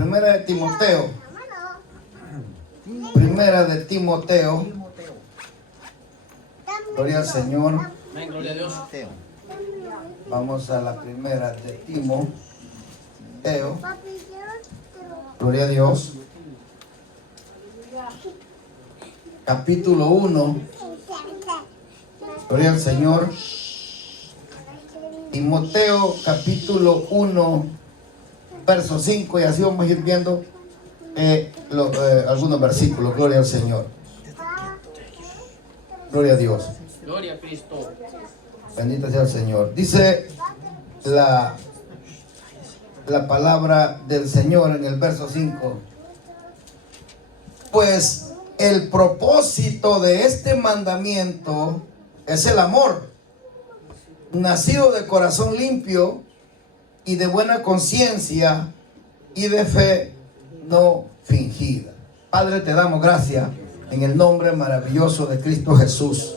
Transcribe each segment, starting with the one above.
primera de Timoteo. Primera de Timoteo. Gloria al Señor. Amén, gloria a Dios. Vamos a la primera de Timoteo. Gloria a Dios. Capítulo 1. Gloria al Señor. Timoteo capítulo 1, verso 5, y así vamos a ir viendo algunos versículos. Gloria al Señor. Gloria a Dios. Gloria a Cristo. Bendito sea el Señor. Dice la palabra del Señor en el verso 5. Pues el propósito de este mandamiento es el amor, nacido de corazón limpio y de buena conciencia y de fe no fingida. Padre, te damos gracias en el nombre maravilloso de Cristo Jesús.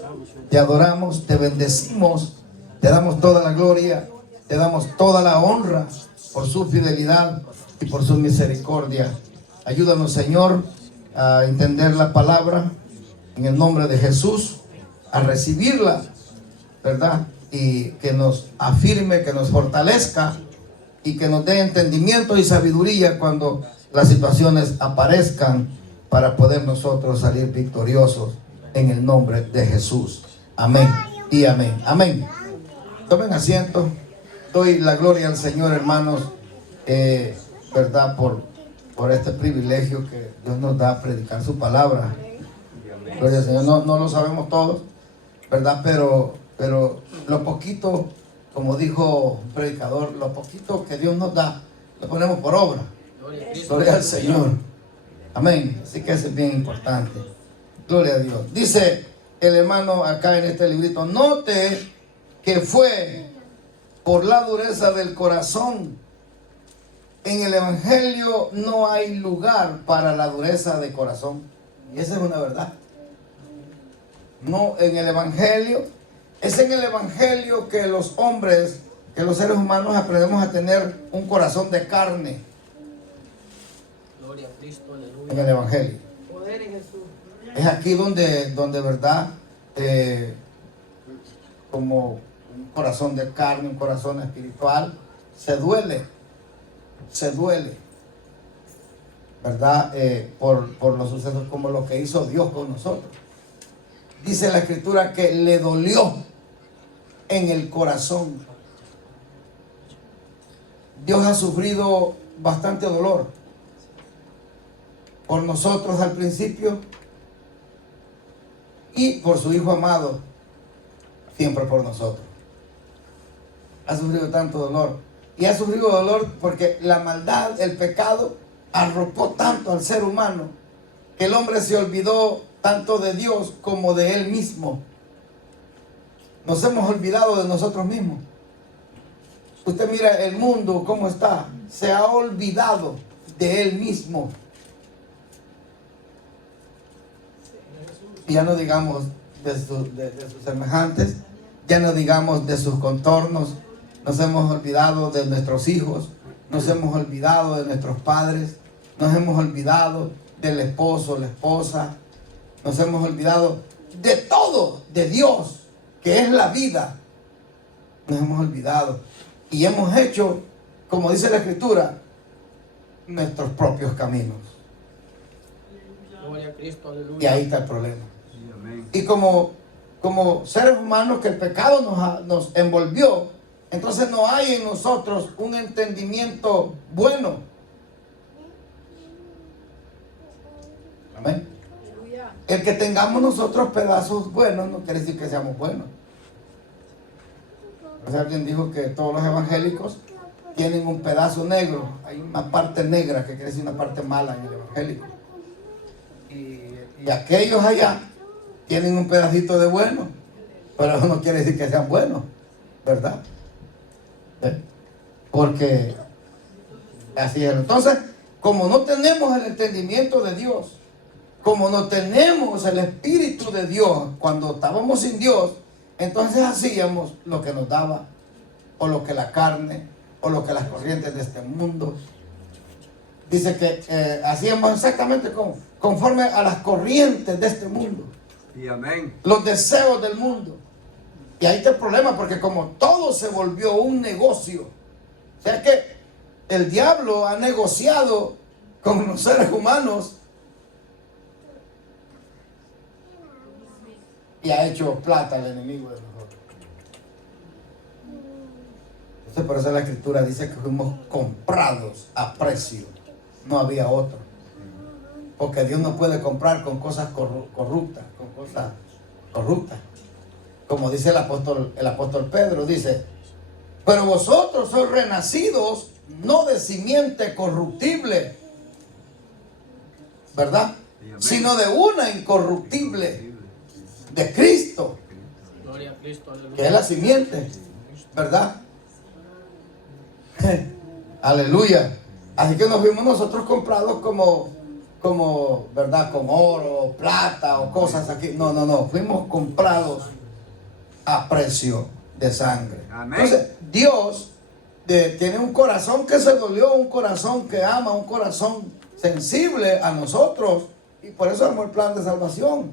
Te adoramos, te bendecimos, te damos toda la gloria, te damos toda la honra por su fidelidad y por su misericordia. Ayúdanos, Señor, a entender la palabra en el nombre de Jesús, a recibirla, ¿verdad? Y que nos afirme, que nos fortalezca y que nos dé entendimiento y sabiduría cuando las situaciones aparezcan, para poder nosotros salir victoriosos en el nombre de Jesús. Amén y amén. Amén. Tomen asiento. Doy la gloria al Señor, hermanos, ¿verdad? Por este privilegio que Dios nos da a predicar su palabra. Gloria al Señor. No lo sabemos todos, ¿verdad? Pero lo poquito, como dijo un predicador, lo poquito que Dios nos da, lo ponemos por obra. Gloria al Señor. Amén. Así que eso es bien importante. Gloria a Dios. Dice el hermano acá en este librito: note que fue por la dureza del corazón. En el Evangelio no hay lugar para la dureza de corazón. Y esa es una verdad. No, en el Evangelio, es en el Evangelio que los hombres, que los seres humanos aprendemos a tener un corazón de carne. Gloria a Cristo, aleluya. En el Evangelio. Poder en Jesús. Es aquí donde verdad, como un corazón de carne, un corazón espiritual, se duele, ¿verdad? Por los sucesos como lo que hizo Dios con nosotros. Dice la Escritura que le dolió en el corazón. Dios ha sufrido bastante dolor por nosotros al principio y por su Hijo amado, siempre por nosotros. Ha sufrido tanto dolor. Y ha sufrido dolor porque la maldad, el pecado, arropó tanto al ser humano que el hombre se olvidó tanto de Dios como de él mismo. Nos hemos olvidado de nosotros mismos. Usted mira el mundo cómo está. Se ha olvidado de él mismo. Y ya no digamos de sus semejantes, ya no digamos de sus contornos. Nos hemos olvidado de nuestros hijos, nos hemos olvidado de nuestros padres, nos hemos olvidado del esposo, la esposa, nos hemos olvidado de todo, de Dios, que es la vida. Nos hemos olvidado y hemos hecho, como dice la Escritura, nuestros propios caminos. Gloria a Cristo, aleluya. Y ahí está el problema. Y como seres humanos que el pecado nos envolvió, entonces no hay en nosotros un entendimiento bueno. Amén. El que tengamos nosotros pedazos buenos no quiere decir que seamos buenos. Pues alguien dijo que todos los evangélicos tienen un pedazo negro. Hay una parte negra que quiere decir una parte mala en el evangélico. Y aquellos allá tienen un pedacito de bueno, pero eso no quiere decir que sean buenos, ¿verdad? Porque así es. Entonces, como no tenemos el entendimiento de Dios, como no tenemos el Espíritu de Dios, cuando estábamos sin Dios, entonces hacíamos lo que nos daba, o lo que la carne, o lo que las corrientes de este mundo Dice que hacíamos exactamente conforme a las corrientes de este mundo. Y amén. Los deseos del mundo. Y ahí está el problema, porque como todo se volvió un negocio, o sea que el diablo ha negociado con los seres humanos y ha hecho plata al enemigo de nosotros. Entonces por eso la escritura dice que fuimos comprados a precio. No había otro. Porque Dios no puede comprar con cosas corruptas, con cosas corruptas. Como dice el apóstol Pedro, dice, pero vosotros sois renacidos no de simiente corruptible, ¿verdad? Sino de una incorruptible, de Cristo, Gloria a Cristo. Aleluya. que es la simiente, ¿verdad? Aleluya. Así que nos vimos nosotros comprados como, ¿verdad? Con oro, plata o cosas aquí. No. Fuimos comprados a precio de sangre. Amén. Entonces, Dios tiene un corazón que se dolió, un corazón que ama, un corazón sensible a nosotros. Y por eso armó el plan de salvación.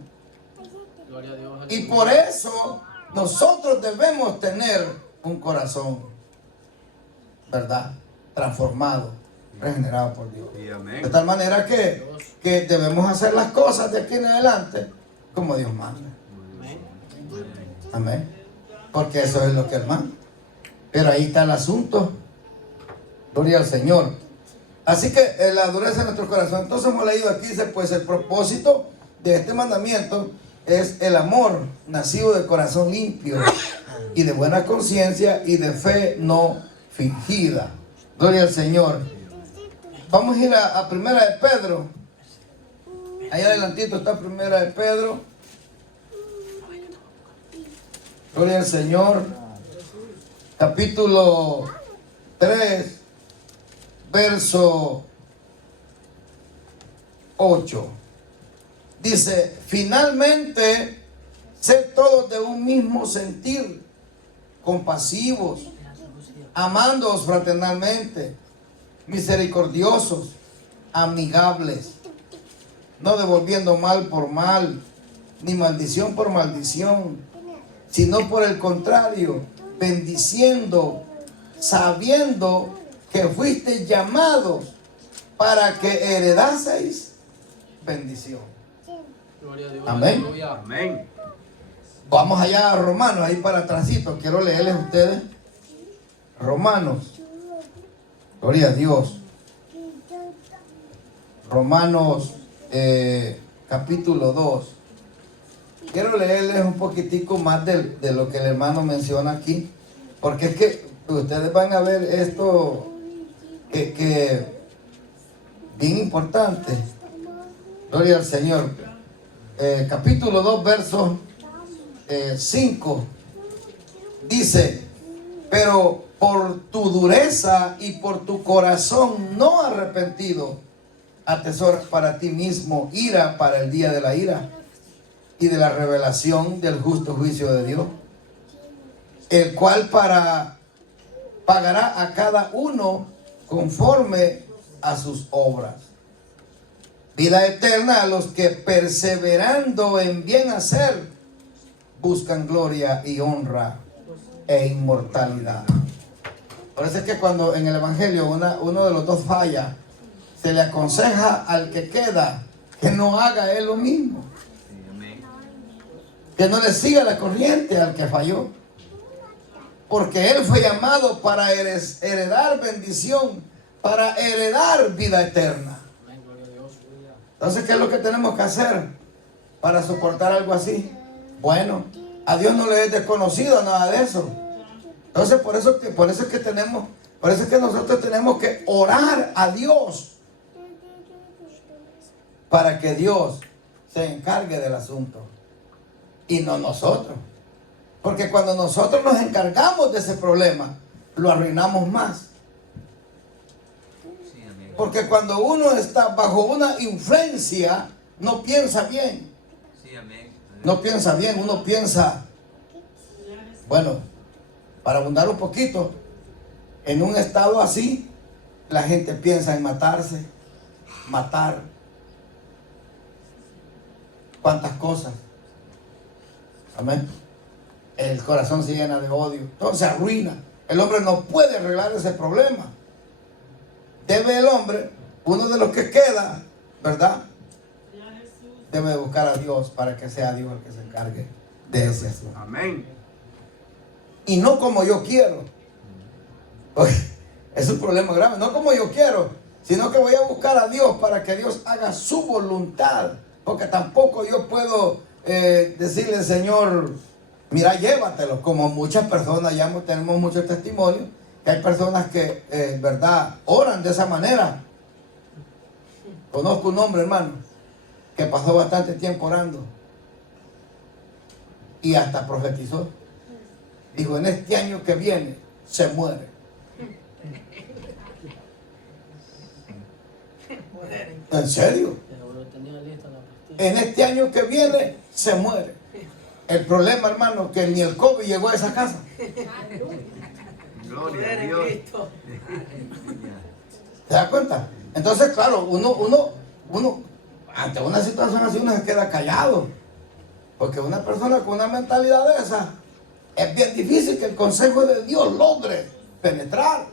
Gloria a Dios. Y por eso nosotros debemos tener un corazón, ¿verdad? Transformado, regenerado por Dios. Y amén. De tal manera que debemos hacer las cosas de aquí en adelante como Dios manda. Amén. Amén. Porque eso es lo que Él manda. Pero ahí está el asunto. Gloria al Señor. Así que la dureza de nuestro corazón. Entonces hemos leído aquí, dice, pues el propósito de este mandamiento es el amor nacido de corazón limpio y de buena conciencia y de fe no fingida. Gloria al Señor. Vamos a ir a Primera de Pedro. Ahí adelantito está Primera de Pedro. Gloria al Señor. Capítulo 3, verso 8. Dice, finalmente, sed todos de un mismo sentir, compasivos, amándoos fraternalmente, misericordiosos, amigables, no devolviendo mal por mal, ni maldición por maldición, sino por el contrario, bendiciendo, sabiendo que fuisteis llamados para que heredaseis bendición. Gloria a Dios. Amén. Aleluya. Amén. Vamos allá a Romanos, ahí para atrásito, quiero leerles a ustedes. Romanos, gloria a Dios. Romanos capítulo 2. Quiero leerles un poquitico más de lo que el hermano menciona aquí, porque es que ustedes van a ver esto que bien importante. Gloria al Señor. Capítulo 2, verso 5. Dice, pero por tu dureza y por tu corazón no arrepentido, atesoras para ti mismo ira para el día de la ira y de la revelación del justo juicio de Dios, el cual pagará a cada uno conforme a sus obras. Vida eterna a los que perseverando en bien hacer buscan gloria y honra e inmortalidad. Por eso es que cuando en el Evangelio uno de los dos falla, se le aconseja al que queda que no haga él lo mismo, que no le siga la corriente al que falló, porque él fue llamado para heredar bendición, para heredar vida eterna. Amén. Gloria a Dios. Entonces, ¿qué es lo que tenemos que hacer para soportar algo así? Bueno, a Dios no le es desconocido nada de eso. Entonces, por eso es que nosotros tenemos que orar a Dios para que Dios se encargue del asunto y no nosotros. Porque cuando nosotros nos encargamos de ese problema, lo arruinamos más. Porque cuando uno está bajo una influencia, no piensa bien. No piensa bien, uno piensa, bueno, para abundar un poquito, en un estado así, la gente piensa en matarse, matar, cuántas cosas. Amén. El corazón se llena de odio, entonces arruina. El hombre no puede arreglar ese problema. Debe el hombre, uno de los que queda, ¿verdad? Debe buscar a Dios para que sea Dios el que se encargue de ese asunto. Amén. Y no como yo quiero. Porque es un problema grave. No como yo quiero, sino que voy a buscar a Dios para que Dios haga su voluntad. Porque tampoco yo puedo decirle, Señor, mira, llévatelo. Como muchas personas, ya tenemos muchos testimonios, que hay personas que, verdad, oran de esa manera. Conozco un hombre, hermano, que pasó bastante tiempo orando y hasta profetizó. Dijo, en este año que viene se muere. ¿En serio? En este año que viene se muere. El problema, hermano, que ni el COVID llegó a esa casa. Gloria a Dios. ¿Se da cuenta? Entonces, claro, uno ante una situación así uno se queda callado. Porque una persona con una mentalidad de esa, es bien difícil que el consejo de Dios logre penetrar.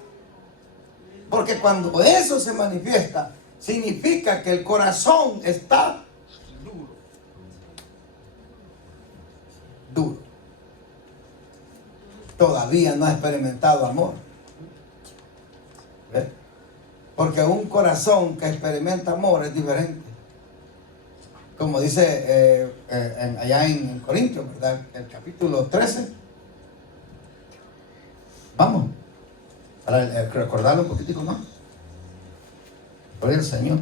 Porque cuando eso se manifiesta, significa que el corazón está duro. Todavía no ha experimentado amor. ¿Ves? Porque un corazón que experimenta amor es diferente. Como dice allá en Corintios, ¿verdad? El capítulo 13. Vamos, para recordarlo un poquitico más. Gloria al Señor.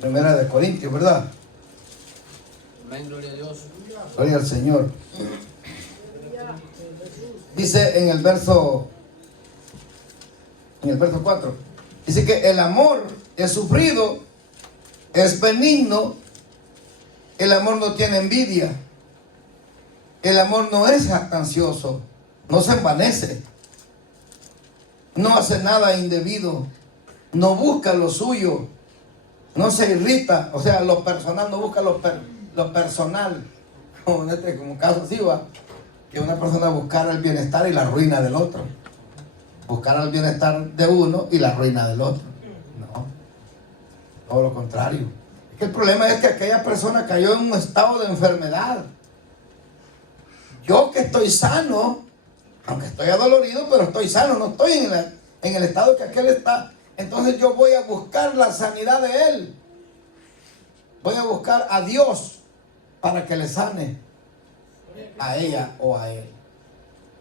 Primera de Corintios, ¿verdad? Amén, gloria a Dios. Gloria al Señor. Dice en el verso 4, dice que el amor es sufrido, es benigno, el amor no tiene envidia, el amor no es jactancioso, no se envanece, no hace nada indebido, no busca lo suyo, no se irrita, o sea, lo personal, no busca lo personal, como caso así va, que una persona buscara el bienestar y la ruina del otro, buscara el bienestar de uno y la ruina del otro. No, todo lo contrario. Es que el problema es que aquella persona cayó en un estado de enfermedad. Yo que estoy sano, aunque estoy adolorido, pero estoy sano, no estoy en el estado que aquel está. Entonces yo voy a buscar la sanidad de él. Voy a buscar a Dios para que le sane a ella o a él.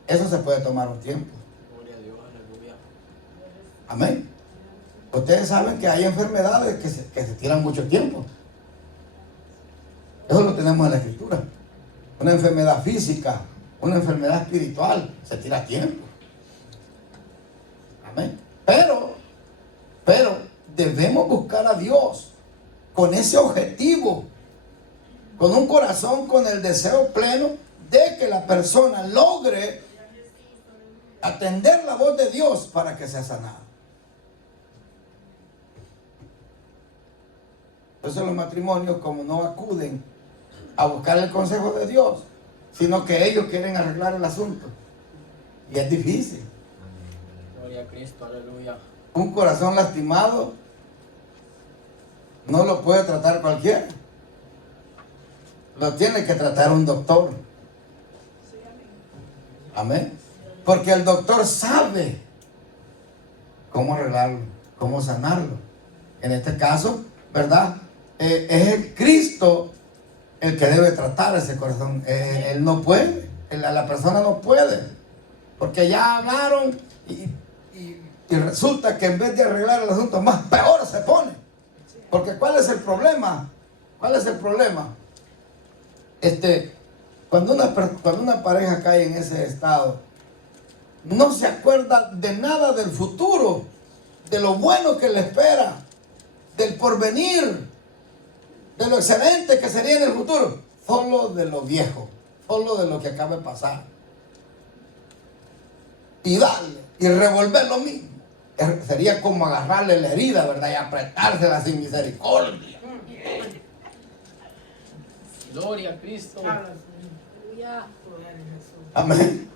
Eso se puede tomar un tiempo. Gloria a Dios, aleluya. Amén. Ustedes saben que hay enfermedades que se tiran mucho tiempo. Eso lo tenemos en la Escritura. Una enfermedad física, una enfermedad espiritual, se tira tiempo. Amén. Pero debemos buscar a Dios con ese objetivo, con un corazón, con el deseo pleno de que la persona logre atender la voz de Dios para que sea sanada. Entonces los matrimonios, como no acuden a buscar el consejo de Dios, sino que ellos quieren arreglar el asunto, y es difícil. Gloria a Cristo, aleluya. Un corazón lastimado no lo puede tratar cualquiera. Lo tiene que tratar un doctor. Amén. Porque el doctor sabe cómo arreglarlo, cómo sanarlo. En este caso, ¿verdad? Es el Cristo el que debe tratar ese corazón. Él no puede. La persona no puede. Porque ya hablaron y resulta que en vez de arreglar el asunto, más peor se pone. Porque ¿cuál es el problema? ¿Cuál es el problema? Cuando una pareja cae en ese estado, no se acuerda de nada del futuro, de lo bueno que le espera, del porvenir, de lo excelente que sería en el futuro, solo de lo viejo, solo de lo que acaba de pasar. Y darle, y revolver lo mismo, sería como agarrarle la herida, ¿verdad? Y apretársela sin misericordia. Gloria a Cristo. Amén.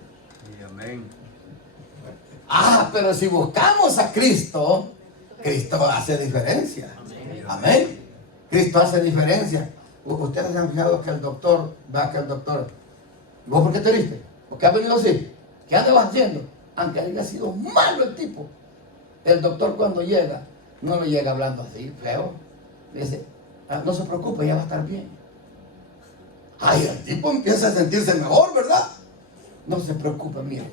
Amén. Pero si buscamos a Cristo, Cristo hace diferencia. Amén. Cristo hace diferencia. Ustedes se han fijado que el doctor, va que el doctor, ¿vos por qué te heriste? ¿Por qué has venido así? ¿Qué andabas haciendo? Aunque haya sido malo el tipo, el doctor cuando llega, no le llega hablando así, feo. Dice, no se preocupe, ya va a estar bien. Ay, el tipo empieza a sentirse mejor, ¿verdad? No se preocupe, mire,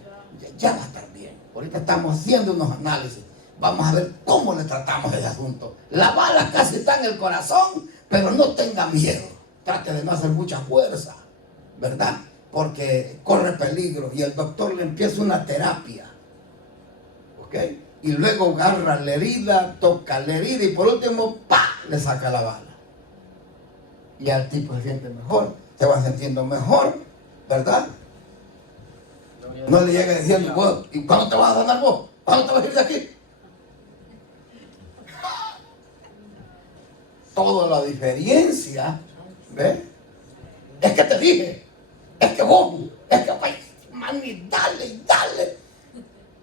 ya va a estar bien. Ahorita estamos haciendo unos análisis. Vamos a ver cómo le tratamos el asunto. La bala casi está en el corazón, pero no tenga miedo. Trate de no hacer mucha fuerza, ¿verdad? Porque corre peligro. Y el doctor le empieza una terapia, ¿ok? Y luego agarra la herida, toca la herida y por último, ¡pa!, le saca la bala. Y al tipo se siente mejor, se va sintiendo mejor, ¿verdad? No le llega diciendo, vos, ¿y cuándo te vas a sanar vos? ¿Cuándo te vas a ir de aquí? Toda la diferencia, ¿ves? Es que te dije, es que vos, es que mami, dale y dale.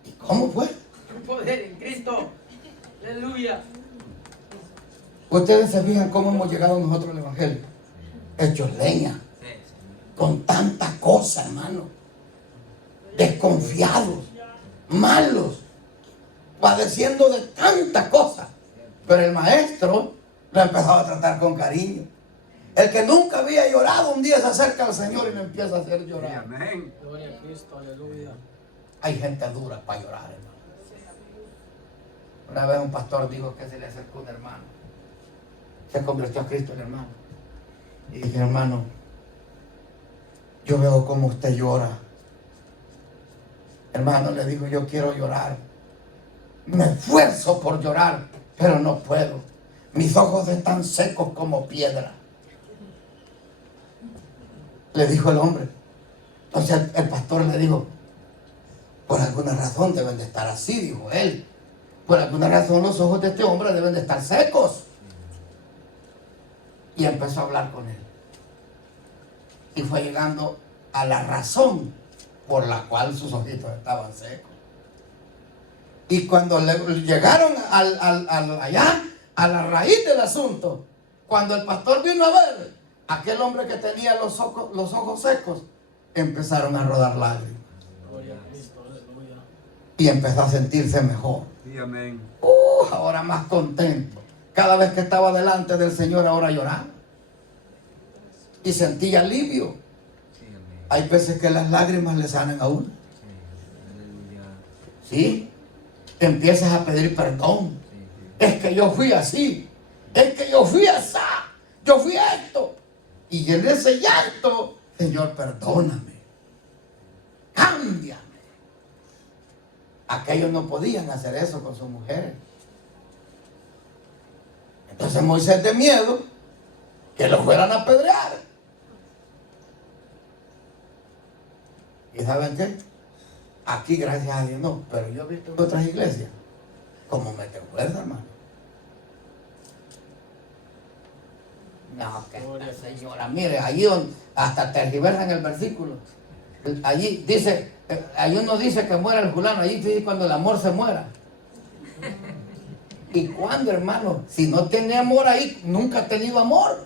¿Y cómo fue? Poder en Cristo. Aleluya. Ustedes se fijan cómo hemos llegado nosotros al Evangelio. Hechos leña. Con tanta cosa, hermano. Desconfiados, malos, padeciendo de tanta cosa. Pero el maestro lo empezó a tratar con cariño. El que nunca había llorado, un día se acerca al Señor y le empieza a hacer llorar. Amén. Gloria a Cristo, aleluya. Hay gente dura para llorar, hermano. Una vez un pastor dijo que se le acercó un hermano. Se convirtió a Cristo el hermano. Y dije, hermano, yo veo cómo usted llora. Hermano, le dijo, yo quiero llorar. Me esfuerzo por llorar, pero no puedo. Mis ojos están secos como piedra. Le dijo el hombre. Entonces el pastor le dijo, por alguna razón deben de estar así, dijo él. Por alguna razón los ojos de este hombre deben de estar secos. Y empezó a hablar con él. Y fue llegando a la razón por la cual sus ojitos estaban secos. Y cuando llegaron allá, a la raíz del asunto, cuando el pastor vino a ver, aquel hombre que tenía los ojos secos, empezaron a rodar lágrimas. Gloria a Cristo, aleluya. Y empezó a sentirse mejor. Sí, amén. Ahora más contento. Cada vez que estaba delante del Señor, ahora lloraba. Y sentía alivio. Sí, amén. Hay veces que las lágrimas le sanan a uno. Sí, aleluya. ¿Sí? Te empiezas a pedir perdón. Es que yo fui así. Es que yo fui así. Yo fui esto. Y en ese llanto, Señor, perdóname. Cámbiame. Aquellos no podían hacer eso con sus mujeres. Entonces Moisés, de miedo que lo fueran a apedrear. ¿Y saben qué? Aquí, gracias a Dios, no. Pero yo he visto en otras iglesias como meten fuerza, hermano. No, que esta señora, mire, allí hasta tergiversan el versículo. Allí dice, allí uno dice que muera el fulano, allí dice cuando el amor se muera. ¿Y cuándo, hermano? Si no tiene amor ahí, nunca ha tenido amor.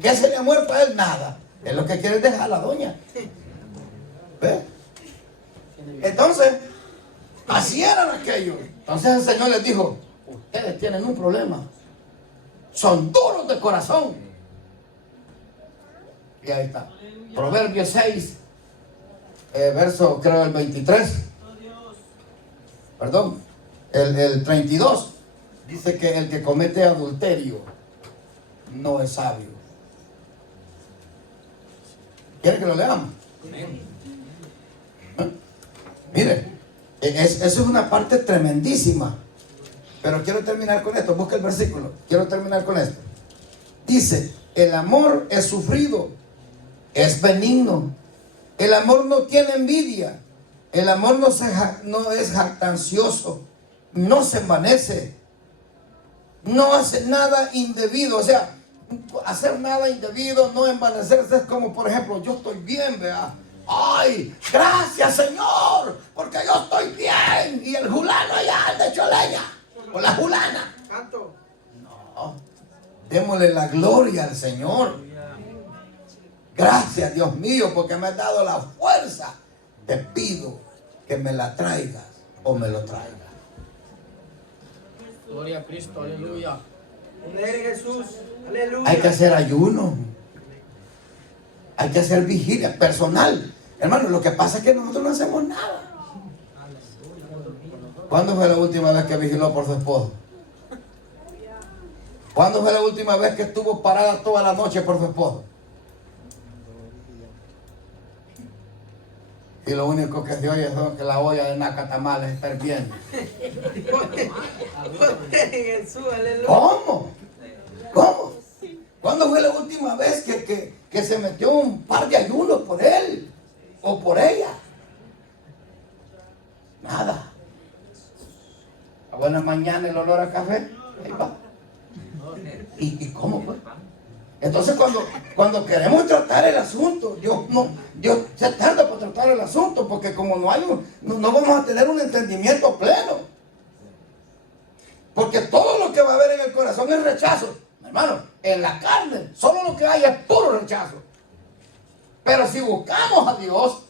¿Qué se le ha muerto a él? Nada. Es lo que quiere dejar a la doña. ¿Ves? Entonces, así eran aquellos. Entonces el Señor les dijo, ustedes tienen un problema. Son duros de corazón. Y ahí está. Proverbios 6, verso, creo, el 23. Perdón, el 32. Dice que el que comete adulterio no es sabio. ¿Quiere que lo leamos? Mire, eso es una parte tremendísima. Pero quiero terminar con esto. Busca el versículo. Quiero terminar con esto. Dice, el amor es sufrido, es benigno. El amor no tiene envidia. El amor no es jactancioso. no se envanece, no hace nada indebido. O sea, hacer nada indebido, no envanecerse, es como, por ejemplo, yo estoy bien, vea. Ay, gracias Señor, porque yo estoy bien. Y el fulano allá anda hecho leña, o la fulana. Santo. No, démosle la gloria al Señor. Gracias Dios mío, porque me has dado la fuerza. Te pido que me la traigas o me lo traigas. Gloria a Cristo, aleluya. Poder en Jesús. Aleluya. Hay que hacer ayuno. Hay que hacer vigilia personal. Hermano, lo que pasa es que nosotros no hacemos nada. ¿Cuándo fue la última vez que vigiló por su esposo? ¿Cuándo fue la última vez que estuvo parada toda la noche por su esposo? Y lo único que se oye es que la olla de Nacatamales está hirviendo. Poder en Jesús. Aleluya. ¿Cómo? ¿Cómo? ¿Cuándo fue la última vez que se metió un par de ayunos por él o por ella? Nada. A buenas mañanas el olor a café. Ahí va. ¿Y cómo fue? Entonces cuando queremos tratar el asunto, Dios se tarda por tratar el asunto, porque como no vamos a tener un entendimiento pleno. Porque todo lo que va a haber en el corazón es rechazo. Hermano, en la carne, solo lo que hay es puro rechazo. Pero si buscamos a Dios,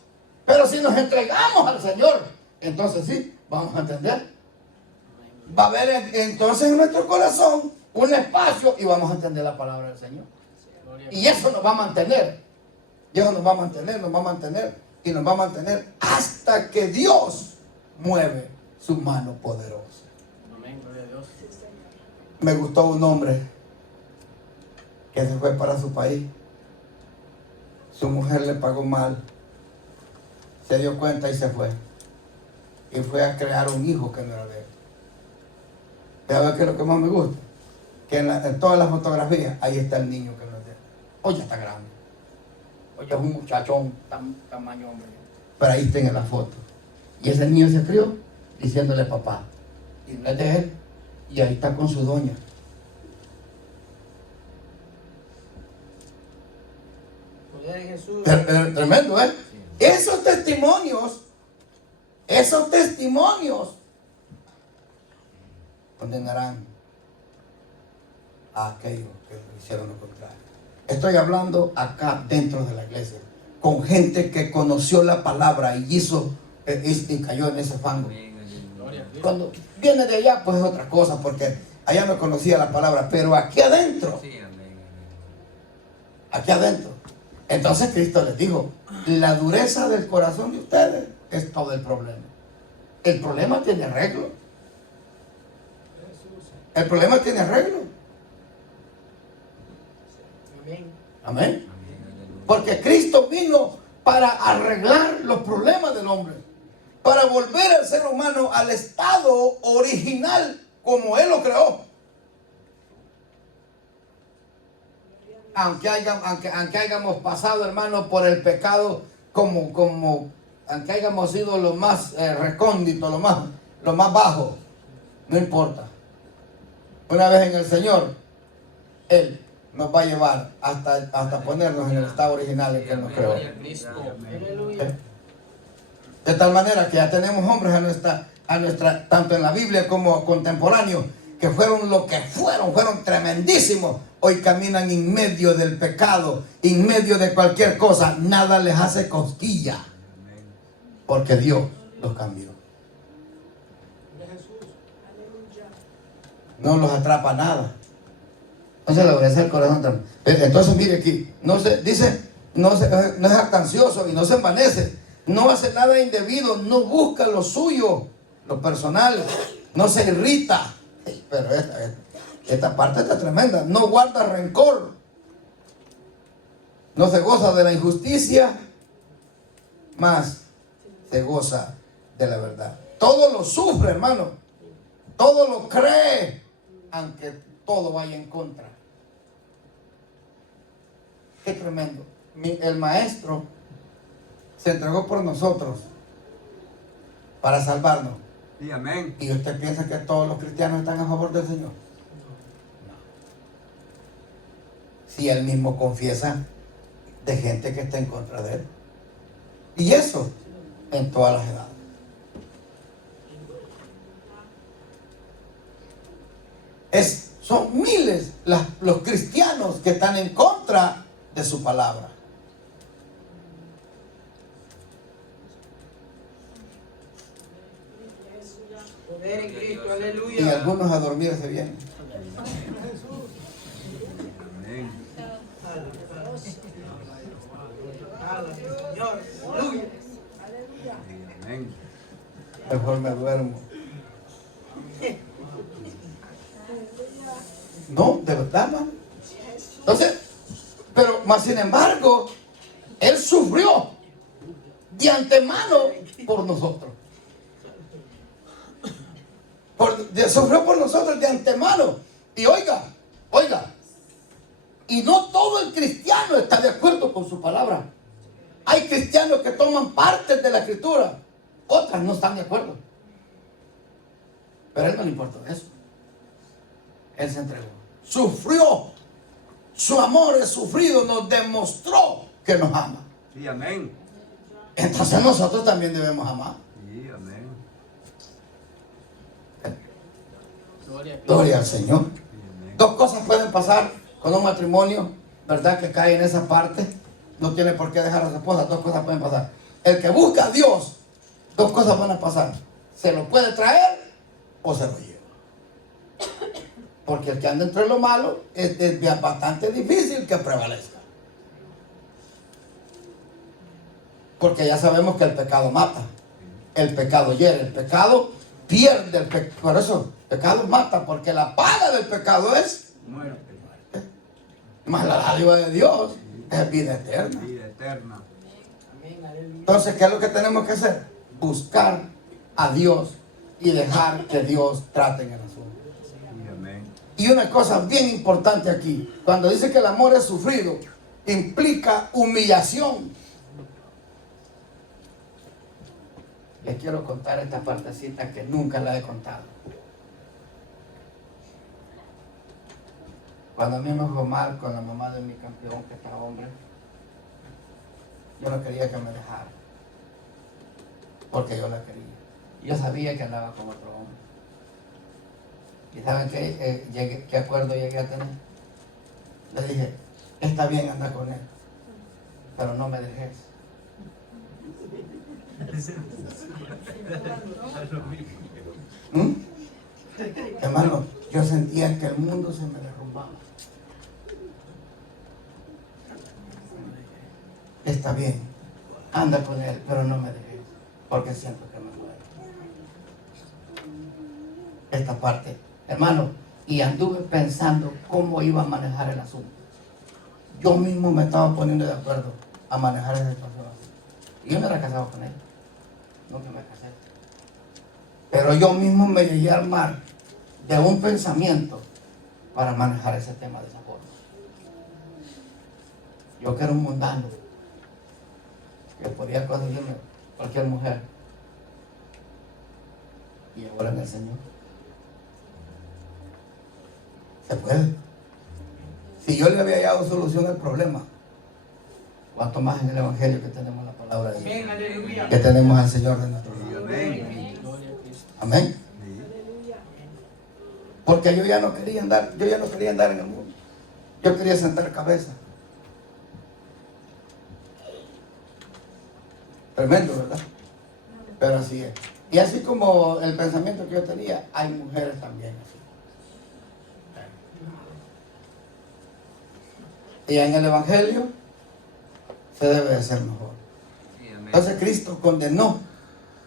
pero si nos entregamos al Señor, entonces sí, vamos a entender. Va a haber entonces en nuestro corazón un espacio y vamos a entender la palabra del Señor. Y eso nos va a mantener. Y eso nos va a mantener, nos va a mantener y nos va a mantener hasta que Dios mueve su mano poderosa. Amén, gloria a Dios. Me gustó un hombre que se fue para su país. Su mujer le pagó mal. Se dio cuenta y se fue. Y fue a crear un hijo que no era de él. ¿Sabes qué es lo que más me gusta? Que en todas las fotografías, ahí está el niño que no es de él. Oye, está grande. Oye, es un muchachón, tamaño hombre. Pero ahí está en la foto. Y ese niño se crió diciéndole papá. Y no es de él. Y ahí está con su doña. Poder en Jesús. Tremendo, ¿eh? Esos testimonios condenarán a aquellos que hicieron lo contrario. Estoy hablando acá dentro de la iglesia, con gente que conoció la palabra y hizo y cayó en ese fango. Gloria a Cristo. Cuando viene de allá, pues es otra cosa, porque allá no conocía la palabra, pero aquí adentro, Sí, amén. aquí adentro. Entonces Cristo les dijo, la dureza del corazón de ustedes es todo el problema. El problema tiene arreglo. El problema tiene arreglo. Amén. Amén. Porque Cristo vino para arreglar los problemas del hombre, para volver al ser humano al estado original como Él lo creó. Aunque hayamos pasado, hermano, por el pecado, aunque hayamos sido lo más recóndito, lo más bajo, no importa. Una vez en el Señor, Él nos va a llevar hasta ponernos en el estado original en que Él nos creó. Gloria a Cristo. Aleluya. De tal manera que ya tenemos hombres a nuestra, tanto en la Biblia como contemporáneos, que fueron lo que fueron tremendísimos. Hoy caminan en medio del pecado, en medio de cualquier cosa. Nada les hace cosquilla, porque Dios los cambió. No los atrapa nada. Entonces la dureza del corazón también. Entonces mire aquí, no es jactancioso y no se envanece, no hace nada indebido, no busca lo suyo, lo personal, no se irrita. Pero esta parte está tremenda. No guarda rencor, no se goza de la injusticia, más se goza de la verdad. Todo lo sufre, hermano, todo lo cree, aunque todo vaya en contra. Qué tremendo. El maestro se entregó por nosotros para salvarnos, Sí, amén. ¿Y usted piensa que todos los cristianos están a favor del Señor? Si Él mismo confiesa de gente que está en contra de Él. Y eso en todas las edades. Son miles los cristianos que están en contra de su palabra. Poder en Cristo, Y aleluya. algunos a dormirse bien. Amén. Señor, aleluya. Sí, amén. Mejor me duermo. No, de verdad, man. Entonces, pero más sin embargo, Él sufrió de antemano por nosotros. Sufrió por nosotros de antemano. Y oiga, y no todo el cristiano está de acuerdo con su palabra. Hay cristianos que toman partes de la escritura, otras no están de acuerdo. Pero a Él no le importa eso. Él se entregó, sufrió. Su amor es sufrido, nos demostró que nos ama. Sí, amén. Entonces nosotros también debemos amar. Sí, amén. Gloria a Cristo. Gloria al Señor. Sí, amén. Dos cosas pueden pasar con un matrimonio, ¿verdad? Que cae en esa parte. No tiene por qué dejar a su esposa. Dos cosas pueden pasar. El que busca a Dios, dos cosas van a pasar. Se lo puede traer o se lo lleva. Porque el que anda entre lo malo es bastante difícil que prevalezca. Porque ya sabemos que el pecado mata. El pecado hiere. El pecado pierde. Por eso, el pecado mata. Porque la paga del pecado es Muerte. más la dádiva de Dios. Es vida eterna. Vida eterna. Amén, aleluya. Entonces, ¿qué es lo que tenemos que hacer? Buscar a Dios y dejar que Dios trate en el asunto. Sí, amén. Y una cosa bien importante aquí, cuando dice que el amor es sufrido, implica humillación. Les quiero contar esta partecita que nunca la he contado. Cuando a mí me fue mal con la mamá de mi campeón, que está hombre, yo no quería que me dejara, porque yo la quería. Yo sabía que andaba con otro hombre. ¿Y saben qué acuerdo llegué a tener? Le dije, está bien andar con él, pero no me dejes. ¿Mm? Hermano, yo sentía que el mundo se me derrumbaba. Está bien, anda con él, pero no me dejes, porque siento que me muero. Esta parte, hermano, y anduve pensando cómo iba a manejar el asunto. Yo mismo me estaba poniendo de acuerdo a manejar esa situación. Y yo no era casado con él, nunca me casé. Pero yo mismo me llegué a armar de un pensamiento para manejar ese tema de esa forma. Yo que era un mundano, que podía conseguirme cualquier mujer, y ahora en el Señor se puede. Si yo le había dado solución al problema, cuanto más en el Evangelio, que tenemos la palabra de Dios, Amén, aleluya. que tenemos al Señor de nuestro Sí, lado. amén. Gloria a Cristo. Amén. Sí. Porque yo ya no quería andar en el mundo. Yo quería sentar cabeza. Tremendo, ¿verdad? Pero así es. Y así como el pensamiento que yo tenía, hay mujeres también así. Y en el Evangelio se debe de ser mejor. Sí, amén. Entonces Cristo condenó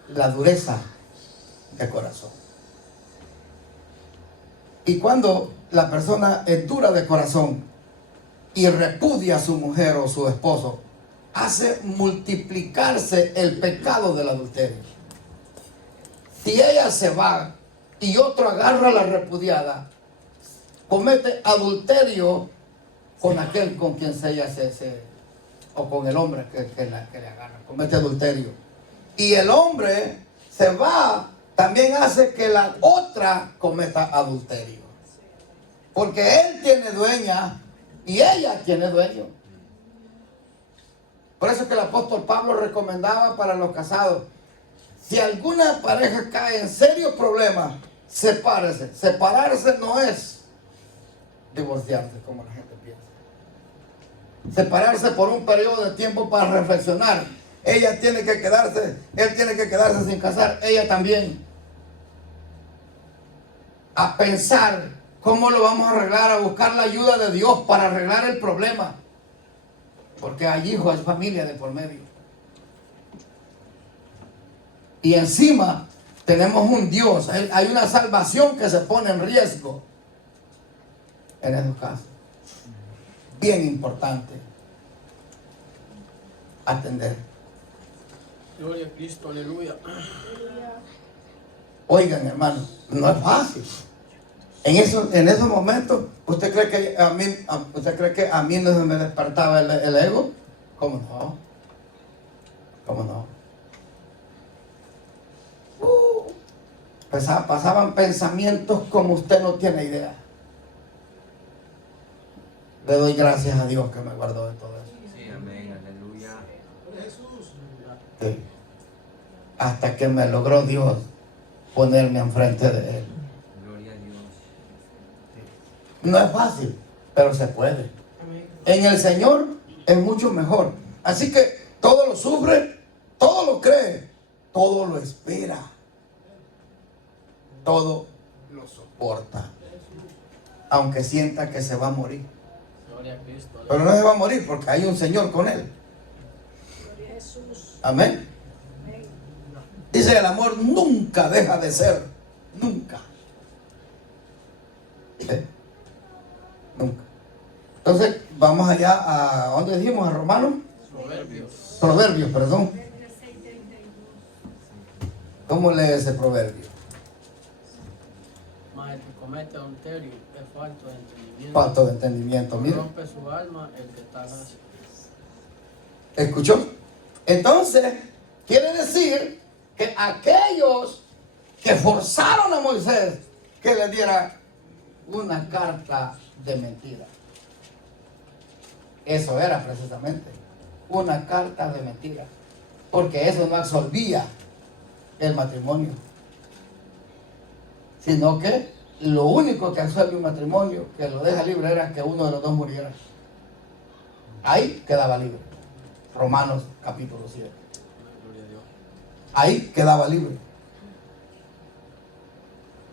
la dureza de corazón. Y cuando la persona es dura de corazón y repudia a su mujer o su esposo, hace multiplicarse el pecado del adulterio. Si ella se va y otro agarra a la repudiada, comete adulterio con aquel con quien ella o con el hombre que le agarra, comete adulterio. Y el hombre se va también hace que la otra cometa adulterio. Porque él tiene dueña y ella tiene dueño. Por eso es que el apóstol Pablo recomendaba para los casados: si alguna pareja cae en serios problemas, sepárese. Separarse no es divorciarse como la gente piensa. Separarse por un periodo de tiempo para reflexionar. Ella tiene que quedarse, él tiene que quedarse sin casar, ella también. A pensar cómo lo vamos a arreglar, a buscar la ayuda de Dios para arreglar el problema. Porque hay hijos, hay familia de por medio. Y encima tenemos un Dios, hay una salvación que se pone en riesgo en esos casos. Bien importante atender. Gloria a Cristo, aleluya. Oigan, hermano, no es fácil. En esos momentos, ¿usted cree que a mí no se me despertaba el ego? ¿Cómo no? ¿Cómo no? Pasaban pensamientos como usted no tiene idea. Le doy gracias a Dios que me guardó de todo eso. Sí, amén, aleluya. Sí. Hasta que me logró Dios ponerme enfrente de Él. Gloria a Dios. No es fácil, pero se puede. En el Señor es mucho mejor. Así que todo lo sufre, todo lo cree, todo lo espera, todo lo soporta, aunque sienta que se va a morir. Gloria a Cristo, Pero no se va a morir porque hay un Señor con él. Amén. Dice: el amor nunca deja de ser. Nunca. Nunca. Entonces, vamos allá a ¿dónde dijimos? A Romanos. Proverbios, perdón. ¿Cómo lee ese proverbio? Mas el que comete adulterio es falto de entendimiento. Falta de entendimiento, mire. Rompe su alma el que está gracia. ¿Escuchó? Entonces, quiere decir que aquellos que forzaron a Moisés que le diera una carta de mentira. Eso era precisamente una carta de mentira, porque eso no absolvía el matrimonio, sino que lo único que absuelve un matrimonio, que lo deja libre, era que uno de los dos muriera. Ahí quedaba libre. Romanos capítulo 7. Gloria a Dios. Ahí quedaba libre.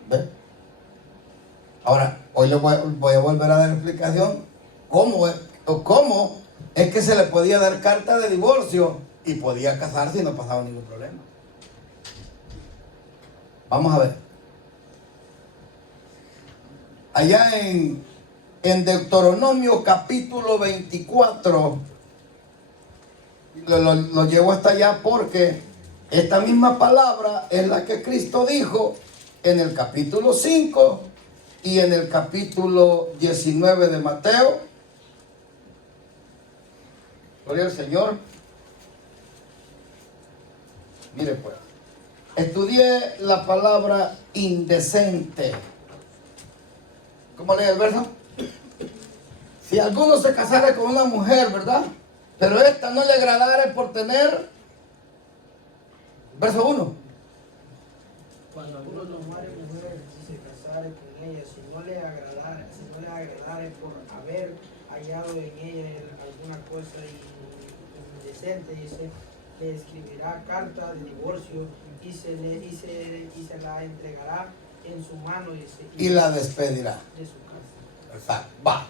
¿Ve? Ahora, hoy le voy a volver a dar explicación cómo es que se le podía dar carta de divorcio y podía casarse y no pasaba ningún problema. Vamos a ver. Allá en Deuteronomio capítulo 24, lo llevo hasta allá porque esta misma palabra es la que Cristo dijo en el capítulo 5 y en el capítulo 19 de Mateo. Gloria al Señor. Mire pues, estudié la palabra indecente. ¿Cómo lee el verso? Si alguno se casara con una mujer, ¿verdad? Pero esta no le agradara por tener, verso 1. Cuando Alguno alguno tomare mujer y se casare con ella, si no le agradare por haber hallado en ella alguna cosa indecente, dice, le escribirá carta de divorcio y se la entregará en su mano, dice, Y la despedirá. de su casa. Exacto. Va.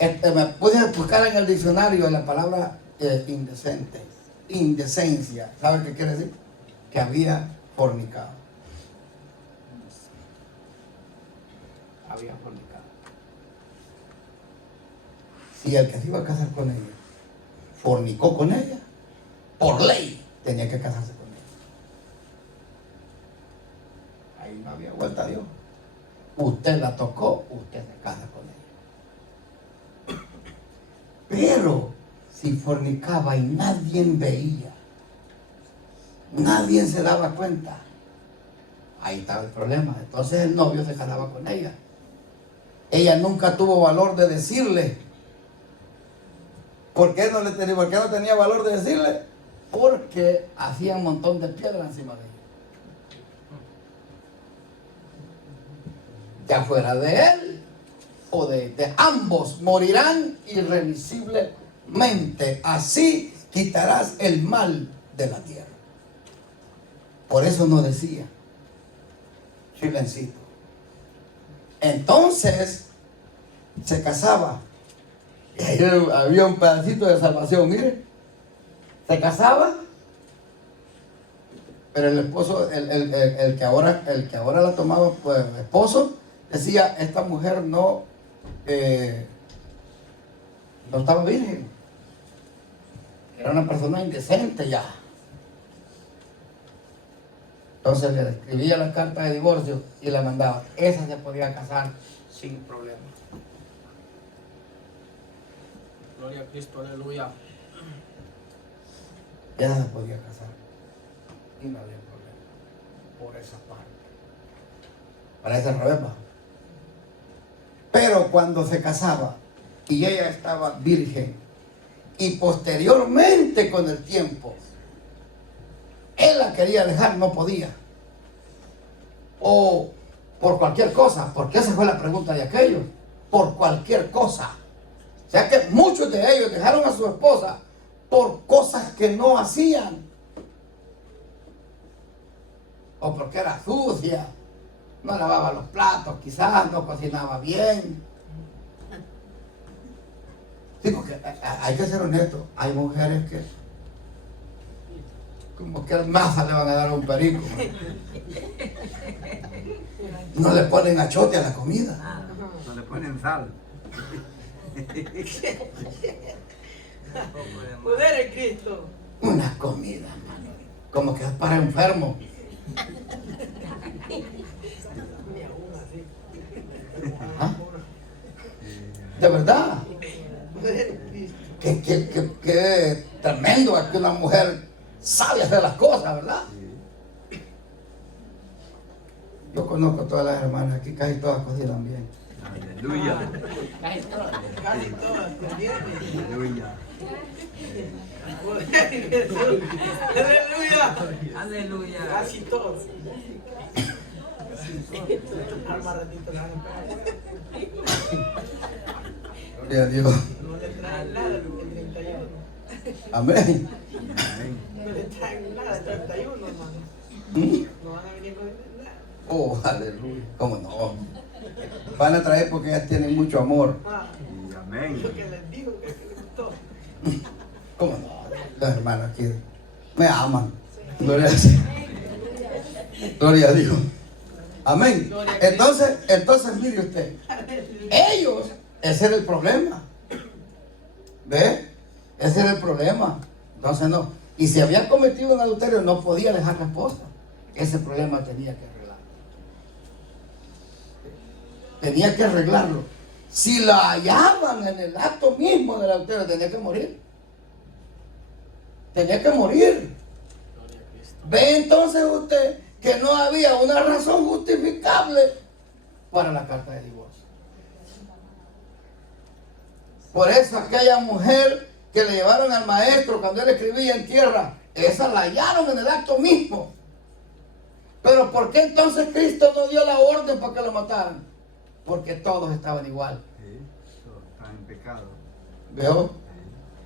Me pude buscar en el diccionario la palabra indecente. Indecencia. ¿Sabe qué quiere decir? Que había fornicado. Había fornicado. Si el que se iba a casar con ella fornicó con ella, por ley tenía que casarse con ella. Ahí no había vuelta a Dios. Usted la tocó, usted se casa con ella. Pero si fornicaba y nadie veía, nadie se daba cuenta, Ahí estaba el problema. Entonces el novio se casaba con ella. Ella nunca tuvo valor de decirle. ¿Por qué no tenía valor de decirle? Porque hacía un montón de piedras encima de ella. Ya fuera de él o de ambos, morirán irremisiblemente. Así quitarás el mal de la tierra. Por eso no decía. Silencito. Entonces se casaba. Y ahí había un pedacito de salvación, mire. Se casaba, pero el esposo, el que ahora la tomaba, pues el esposo, decía, esta mujer no estaba virgen. Era una persona indecente ya. Entonces le escribía la carta de divorcio y la mandaba. Esa se podía casar sin problema. Gloria a Cristo, aleluya. Esa se podía casar. Y no había problema. Por esa parte. Para ese problema. Pero cuando se casaba y ella estaba virgen y posteriormente con el tiempo él la quería dejar, no podía. O por cualquier cosa, porque esa fue la pregunta de aquellos. Por cualquier cosa. O sea que muchos de ellos dejaron a su esposa por cosas que no hacían. O porque era sucia, no lavaba los platos, quizás no cocinaba bien. Sí, porque hay que ser honesto. Hay mujeres que como que al masa le van a dar a un perico. No le ponen achote a la comida. No le ponen sal. Poder en Cristo. Una comida, hermano. Como que es para enfermo. Ni aún así. ¿Ah? De verdad. Poder en Cristo. Qué tremendo es que una mujer sabe hacer las cosas, ¿verdad? Yo conozco a todas las hermanas aquí, casi todas cocinan bien. Aleluya. Casi todas, ¿entiendes? Aleluya. Poder en Jesús. Aleluya. Aleluya. Casi todos. Al más ratito la van a pegar. Gloria a Dios. No le traen nada el 31. Amén. No le traen nada el 31, hermano. ¿Mm? No van a venir con nada. Oh, aleluya. ¿Cómo no? Van a traer porque ellas tienen mucho amor. Ah, Y amén. lo que les digo que les gustó. ¿Cómo no? Las hermanas aquí me aman. Gloria a Dios. Gloria a Dios. Amén. Entonces mire usted. Ellos, ese era el problema. ¿Ve? Ese era el problema. Entonces no. Y si había cometido un adulterio, no podía dejar la esposa. Ese problema tenía que arreglarlo. Tenía que arreglarlo. Si la hallaban en el acto mismo del adulterio, tenía que morir. Tenía que morir. Gloria a Cristo. Ve entonces usted que no había una razón justificable para la carta de divorcio. Por eso aquella mujer que le llevaron al maestro cuando él escribía en tierra, esa la hallaron en el acto mismo. Pero ¿por qué entonces Cristo no dio la orden para que lo mataran? Porque todos estaban igual. Sí, todos están en pecado. ¿Veo?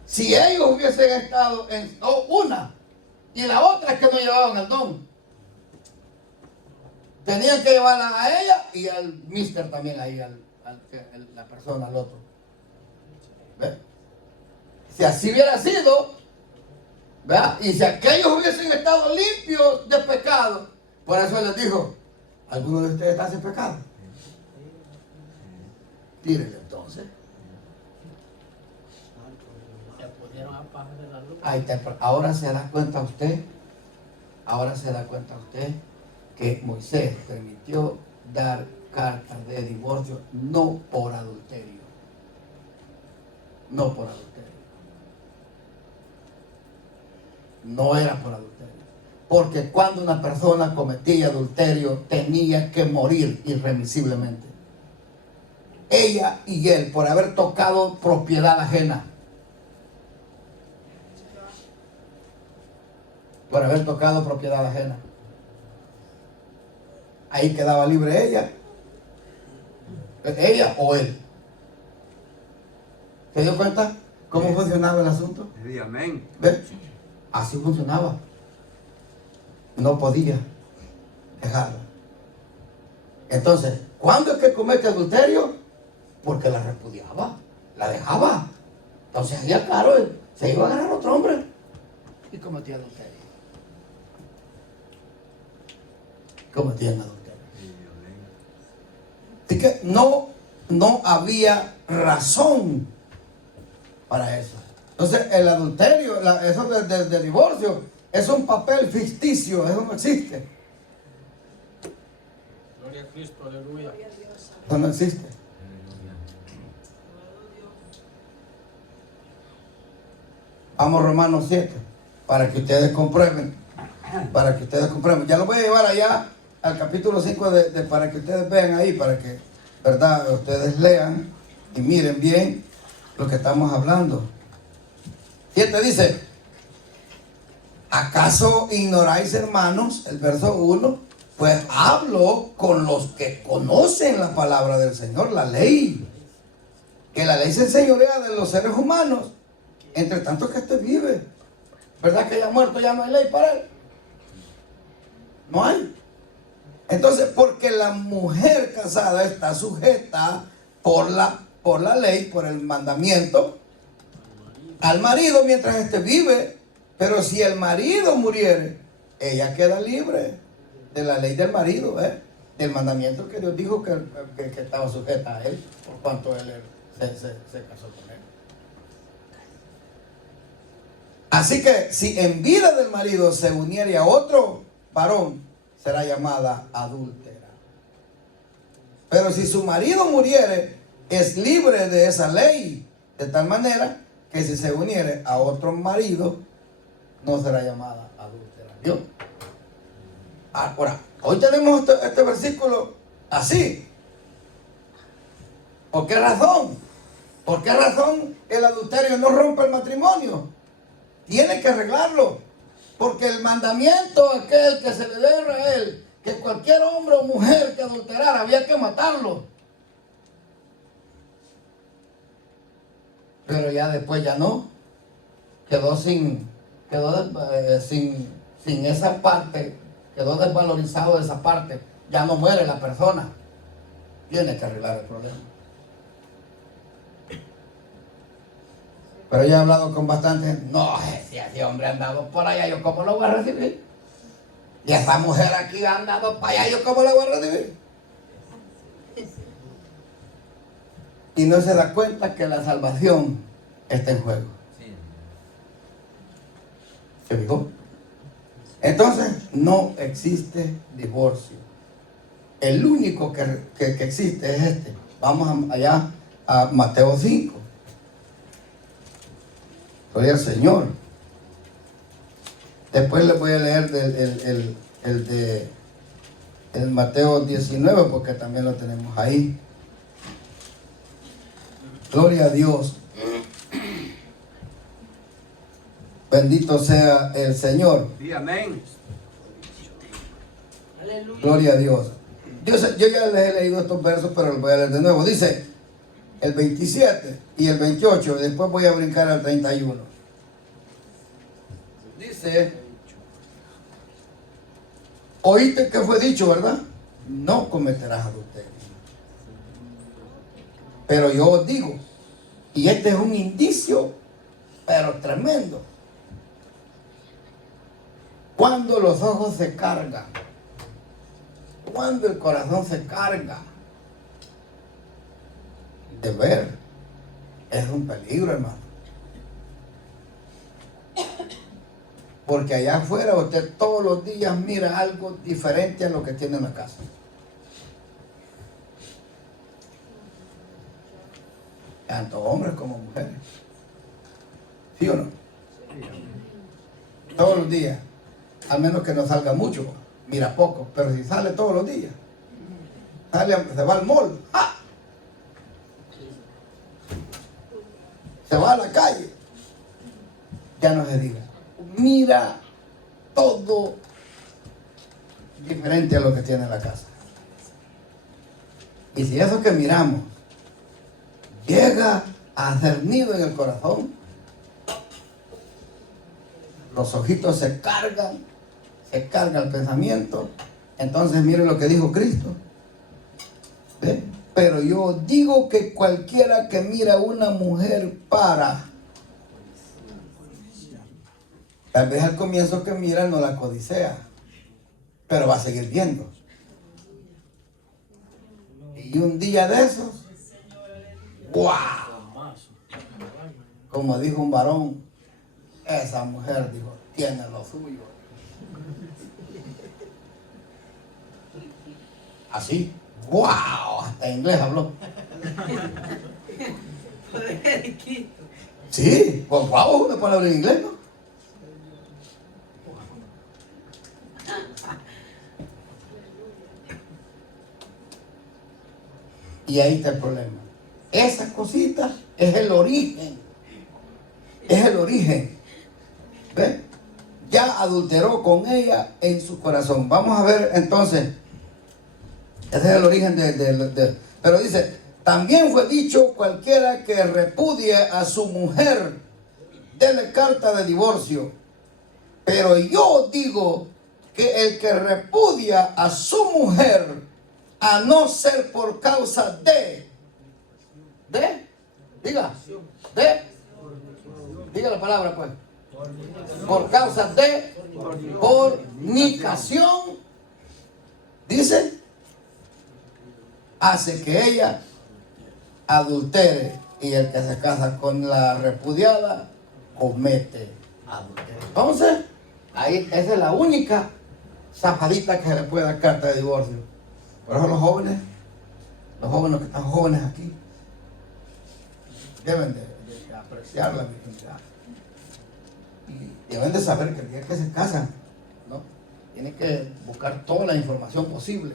Si ellos hubiesen estado en una y la otra es que no llevaban el don, tenían que llevarla a ella y al mister también ahí, la persona, al otro. ¿Ve? Si así hubiera sido, ¿verdad? Y si aquellos hubiesen estado limpios de pecado, por eso él les dijo, ¿alguno de ustedes está sin pecado? Tírenle entonces. Se pusieron a paja de la luz. Ahora se da cuenta usted, que Moisés permitió dar cartas de divorcio no por adulterio. No por adulterio. No era por adulterio. Porque cuando una persona cometía adulterio tenía que morir irremisiblemente. Ella y él por haber tocado propiedad ajena. Por haber tocado propiedad ajena. Ahí quedaba libre ella. Ella o él. ¿Se dio cuenta cómo funcionaba el asunto? Sí, amén. ¿Ve? Así funcionaba. No podía dejarla. Entonces, ¿cuándo es que comete adulterio? Porque la repudiaba, la dejaba. Entonces, ya claro, se iba a agarrar otro hombre y cometía adulterio. Cometían adulterio. Sí, amén. Así que no había razón para eso. Entonces, el adulterio, eso de divorcio, es un papel ficticio, eso no existe. Gloria a Cristo, aleluya. Eso no existe. Vamos a Romanos 7, para que ustedes comprueben. Para que ustedes comprueben. Ya lo voy a llevar allá al capítulo 5 para que ustedes vean ahí, para que, ¿verdad?, ustedes lean y miren bien lo que estamos hablando. 7 dice: ¿acaso ignoráis, hermanos? El verso 1. Pues hablo con los que conocen la palabra del Señor, la ley. Que la ley se enseñorea de los seres humanos, entre tanto que éste vive. ¿Verdad que ya muerto ya no hay ley para él? No hay. Entonces, porque la mujer casada está sujeta por la ley, por el mandamiento, al marido mientras éste vive. Pero si el marido muriere, ella queda libre de la ley del marido, del mandamiento que Dios dijo que estaba sujeta a él, por cuanto él se casó con él. Así que si en vida del marido se uniere a otro varón, será llamada adúltera. Pero si su marido muriere, es libre de esa ley, de tal manera que si se uniere a otro marido, no será llamada adúltera. ¿Vio? Ahora, hoy tenemos este versículo así. ¿Por qué razón? ¿Por qué razón el adulterio no rompe el matrimonio? Tiene que arreglarlo. Porque el mandamiento aquel que se le dio a Israel, que cualquier hombre o mujer que adulterara había que matarlo. Pero ya después ya no. Quedó sin esa parte, quedó desvalorizado esa parte. Ya no muere la persona. Tiene que arreglar el problema. Pero yo he hablado con bastante gente. No, si ese hombre ha andado por allá, ¿yo cómo lo voy a recibir? Y esa mujer aquí ha andado para allá, ¿yo cómo la voy a recibir? Y no se da cuenta que la salvación está en juego. ¿Se fijó? Entonces, no existe divorcio. El único que existe es este. Vamos allá a Mateo 5. Gloria al Señor. Después les voy a leer el Mateo 19, porque también lo tenemos ahí. Gloria a Dios. Bendito sea el Señor. Sí, amén. Aleluya. Gloria a Dios. Yo ya les he leído estos versos, pero los voy a leer de nuevo. Dice el 27 y el 28. Después voy a brincar al 31. Dice: oíste que fue dicho, ¿verdad? No cometerás adulterio. Pero yo os digo, y este es un indicio, pero tremendo. Cuando los ojos se cargan, cuando el corazón se carga de ver, es un peligro, hermano. Porque allá afuera usted todos los días mira algo diferente a lo que tiene en la casa. Tanto hombres como mujeres. ¿Sí o no? Todos los días. al menos que no salga mucho, mira poco, pero si sale todos los días, se va al mall, ¡ah! Se va a la calle, ya no se diga, mira todo diferente a lo que tiene en la casa. Y si eso que miramos llega a hacer nido en el corazón, los ojitos se carga el pensamiento. Entonces mire lo que dijo Cristo. ¿Ve? Pero yo digo que cualquiera que mira a una mujer tal vez al comienzo que mira no la codicea, pero va a seguir viendo. Y un día de esos, ¡wow! Como dijo un varón, esa mujer, dijo, tiene lo suyo. Así, ¡wow! Hasta inglés habló. Sí, pues wow, es una palabra en inglés, ¿no? Y ahí está el problema. Esa cosita es el origen. Es el origen. ¿Ves? Ya adulteró con ella en su corazón. Vamos a ver entonces. Ese es el origen pero dice, también fue dicho, cualquiera que repudie a su mujer, dele carta de divorcio. Pero yo digo que el que repudia a su mujer, a no ser por causa diga la palabra pues, por causa de fornicación, dice, hace que ella adultere, y el que se casa con la repudiada comete adulterio. Entonces, ahí esa es la única zafadita que se le puede dar carta de divorcio. Por eso los jóvenes que están jóvenes aquí, deben de apreciar la virginidad. Y deben de saber que el día que se casan, ¿no? Tienen que buscar toda la información posible.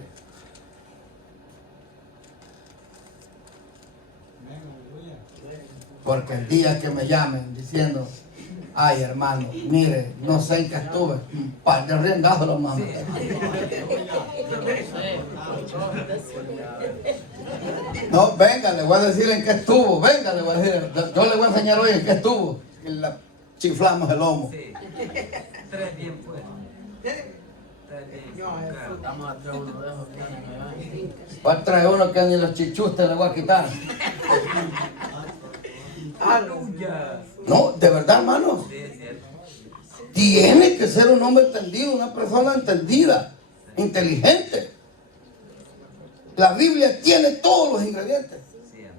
Porque el día que me llamen diciendo, ay hermano, mire, no sé en qué estuve, un par de riendazos lo mando. No, venga, le voy a decir en qué estuvo, venga, le voy a decir, yo le voy a enseñar hoy en qué estuvo. Y la chiflamos el lomo. Sí. 3 bien pues. Estamos a traer uno de esos que Va a traer uno que ni los chichustes le voy a quitar. ¡Aleluya! No, de verdad, hermanos. Sí, es cierto. Tiene que ser un hombre entendido, una persona entendida, inteligente. La Biblia tiene todos los ingredientes. Sí, amén.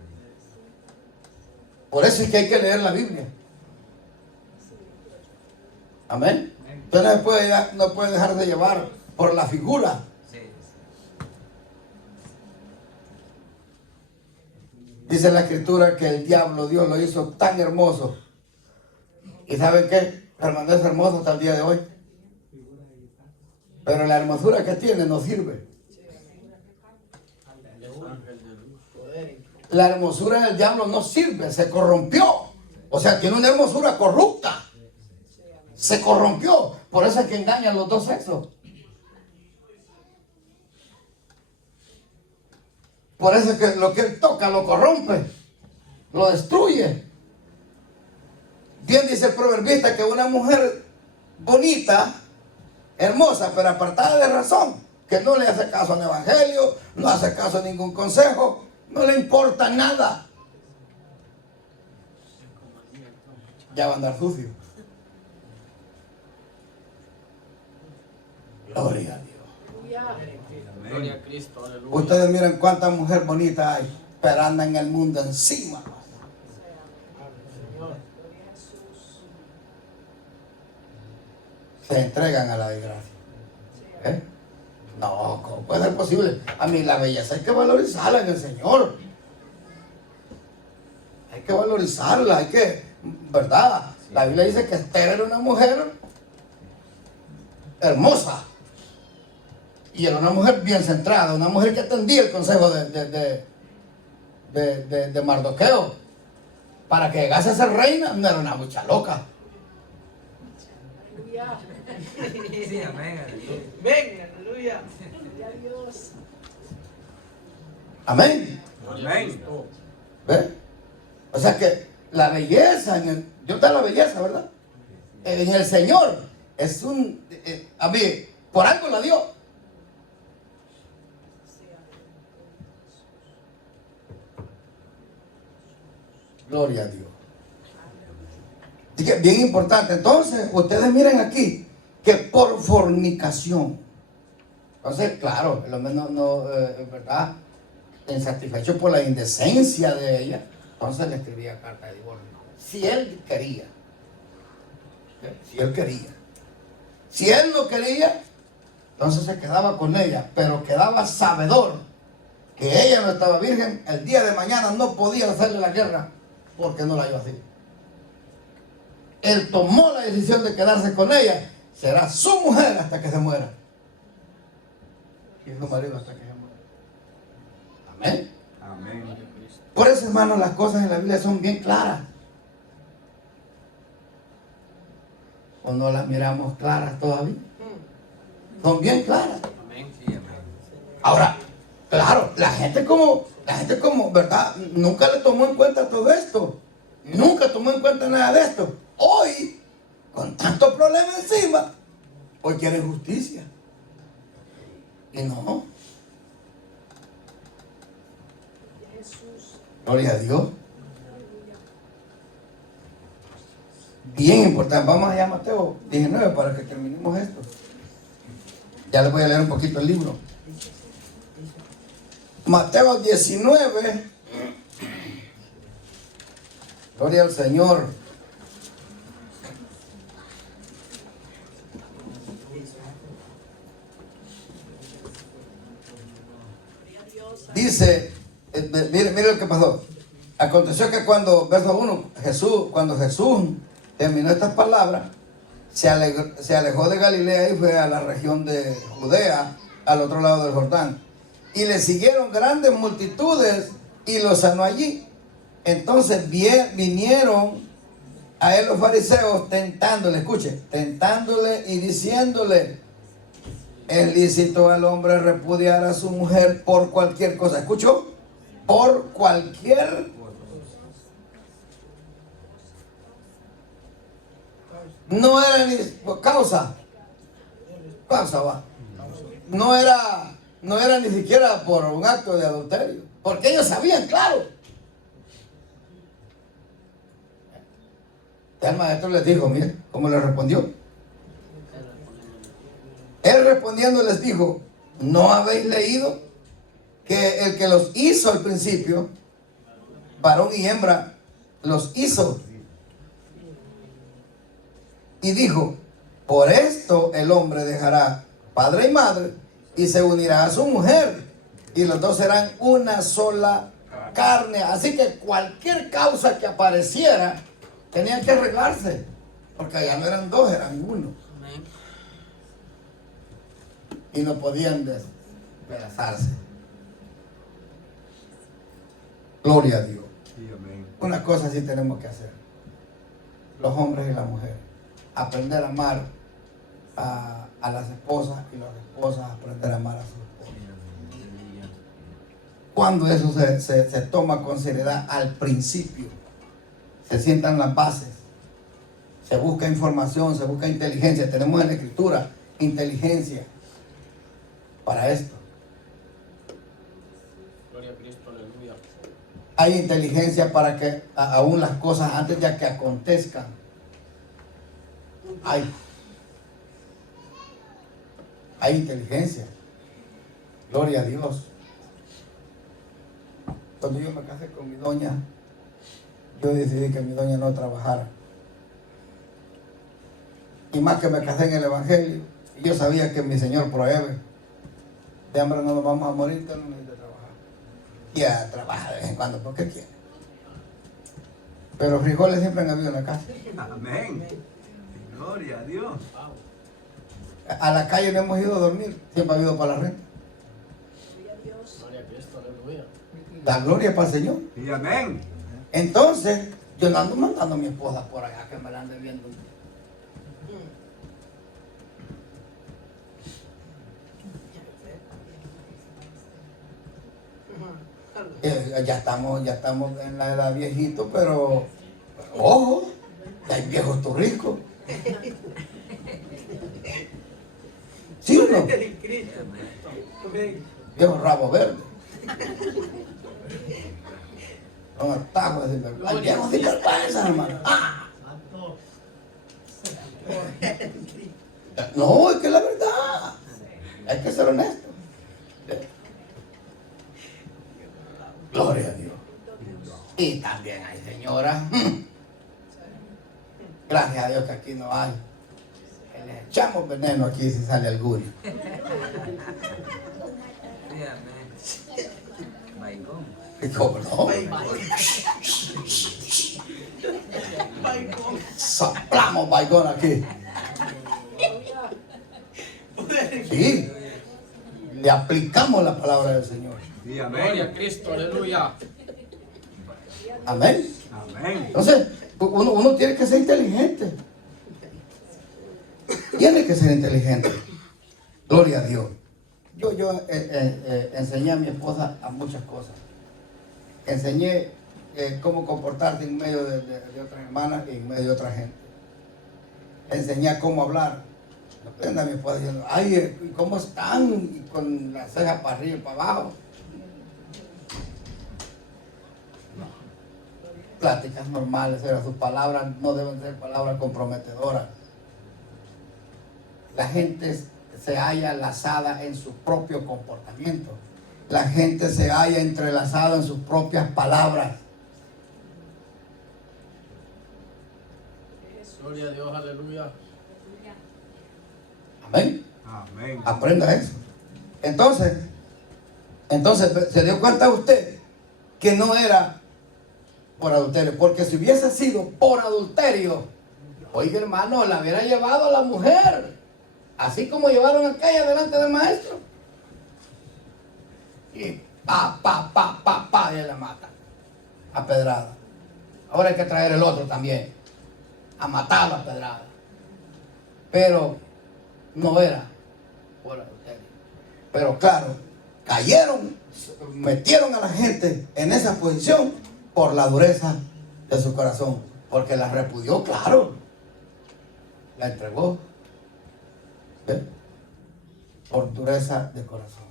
Por eso es que hay que leer la Biblia. Amén. Usted no puede dejar de llevar por la figura. Sí. Dice la Escritura que el diablo, Dios lo hizo tan hermoso. ¿Y saben qué? Permanece hermoso hasta el día de hoy. Pero la hermosura que tiene no sirve. La hermosura del diablo no sirve, se corrompió. O sea, tiene una hermosura corrupta. Se corrompió. Por eso es que engañan los dos sexos. Por eso es que lo que él toca lo corrompe, lo destruye. Bien dice el proverbista que una mujer bonita, hermosa, pero apartada de razón, que no le hace caso al evangelio, no hace caso a ningún consejo, no le importa nada, ya va a andar sucio. Gloria a Dios. Gloria a Cristo, aleluya. Ustedes miren cuántas mujeres bonitas hay, pero andan en el mundo encima. Se entregan a la desgracia. ¿Eh? No, ¿cómo puede ser posible? A mí la belleza hay que valorizarla en el Señor. Hay que valorizarla, hay que, ¿verdad? La Biblia dice que Esther era una mujer hermosa. Y era una mujer bien centrada, una mujer que atendía el consejo de Mardoqueo. Para que llegase a ser reina, no era una mucha loca. Sí, amén. Ven, aleluya. Amén. Amén. ¿Ve? O sea que la belleza, Dios da la belleza, ¿verdad? En el Señor es a mí, por algo la dio. Gloria a Dios. Así que bien importante. Entonces, ustedes miren aquí que por fornicación. Entonces, claro, el hombre ¿verdad? Insatisfecho por la indecencia de ella, entonces le escribía carta de divorcio. Si él quería. Si él quería. Si él no quería, entonces se quedaba con ella, pero quedaba sabedor que ella no estaba virgen. El día de mañana no podía hacerle la guerra porque no la iba a hacer. Él tomó la decisión de quedarse con ella. Será su mujer hasta que se muera. Y su marido hasta que se muera. Amén. Amén. Por eso, hermanos, las cosas en la Biblia son bien claras. ¿O no las miramos claras todavía? Son bien claras. Amén. Sí, amén. Ahora, claro, la gente como, ¿verdad? Nunca le tomó en cuenta todo esto. Nunca tomó en cuenta nada de esto. Hoy, con tanto problema encima, hoy quieren justicia. Y no. Gloria a Dios. Bien importante. Vamos allá a Mateo 19 para que terminemos esto. Ya les voy a leer un poquito el libro. Mateo 19. Gloria al Señor. Dice, mire lo que pasó. Aconteció que verso 1, cuando Jesús terminó estas palabras, se alejó de Galilea y fue a la región de Judea, al otro lado del Jordán. Y le siguieron grandes multitudes y lo sanó allí. Entonces vinieron a él los fariseos tentándole, escuche, tentándole y diciéndole: es lícito al hombre repudiar a su mujer por cualquier cosa. ¿Escuchó? Por cualquier no era ni causa va. No era ni siquiera por un acto de adulterio, porque ellos sabían, claro. El maestro les dijo, miren cómo le respondió. Él respondiendo les dijo: ¿no habéis leído que el que los hizo al principio, varón y hembra, los hizo? Y dijo: por esto el hombre dejará padre y madre y se unirá a su mujer, y los dos serán una sola carne. Así que cualquier causa que apareciera tenían que arreglarse, porque ya no eran dos, eran uno. Amén. Y no podían despedazarse. Gloria a Dios. Sí, amén. Una cosa sí tenemos que hacer, los hombres y las mujeres: aprender a amar a las esposas, y las esposas aprender a amar a sus esposos. Cuando eso se toma con seriedad al principio, se sientan las bases, se busca información, se busca inteligencia. Tenemos en la Escritura inteligencia para esto. Gloria a Cristo, aleluya. Hay inteligencia para que aún las cosas antes de que acontezcan. Hay inteligencia. Gloria a Dios. Cuando yo me casé con mi doña, yo decidí que mi doña no trabajara. Y más que me casé en el Evangelio, y yo sabía que mi Señor prohíbe. De hambre no nos vamos a morir, usted no necesita trabajar. Ya trabaja de vez en cuando porque quiere. Pero frijoles siempre han habido en la casa. Amén. Gloria a Dios. A la calle no hemos ido a dormir, siempre ha ido para la renta. Gloria a Cristo, aleluya. La gloria para el Señor. Y amén. Entonces, yo no ando mandando a mi esposa por allá que me la ande viendo. Ya estamos en la edad viejito, pero ojo, ya hay viejos turricos. ¿Sí o no? Viejos rabo verde. Son atajos de sinvergüenza. Hay viejos sinvergüenza, hermano. ¡Ah! No, es que es la verdad. Hay que ser honesto. Gloria a Dios. Y también hay señoras. Gracias a Dios que aquí no hay. Le echamos veneno aquí si sale alguno. Sí, amén. Baigón. ¿Y cómo no? Soplamos baigón aquí. Sí. Le aplicamos la palabra del Señor. Y Gloria a amén. Cristo, aleluya. Amén. Amén. Entonces, uno tiene que ser inteligente. Tiene que ser inteligente. Gloria a Dios. Yo enseñé a mi esposa a muchas cosas. Enseñé cómo comportarse en medio de otras hermanas y en medio de otra gente. Enseñé cómo hablar. No prenda a mi esposa diciendo, ay, ¿cómo están? Y con las cejas para arriba y para abajo. Pláticas normales, pero sus palabras no deben ser palabras comprometedoras. La gente se halla lazada en su propio comportamiento. La gente se halla entrelazada en sus propias palabras. Gloria a Dios, aleluya. Amén. Amén. Aprenda eso. Entonces, ¿se dio cuenta usted que no era por adulterio? Porque si hubiese sido por adulterio, oiga hermano, la hubiera llevado a la mujer, así como llevaron a aquella delante del maestro. Y pa, y la mata a pedrada. Ahora hay que traer el otro también, a matarlo a pedrada. Pero no era por adulterio. Pero claro, cayeron, metieron a la gente en esa posición por la dureza de su corazón, porque la repudió, claro, la entregó, ¿sí? Por dureza de corazón.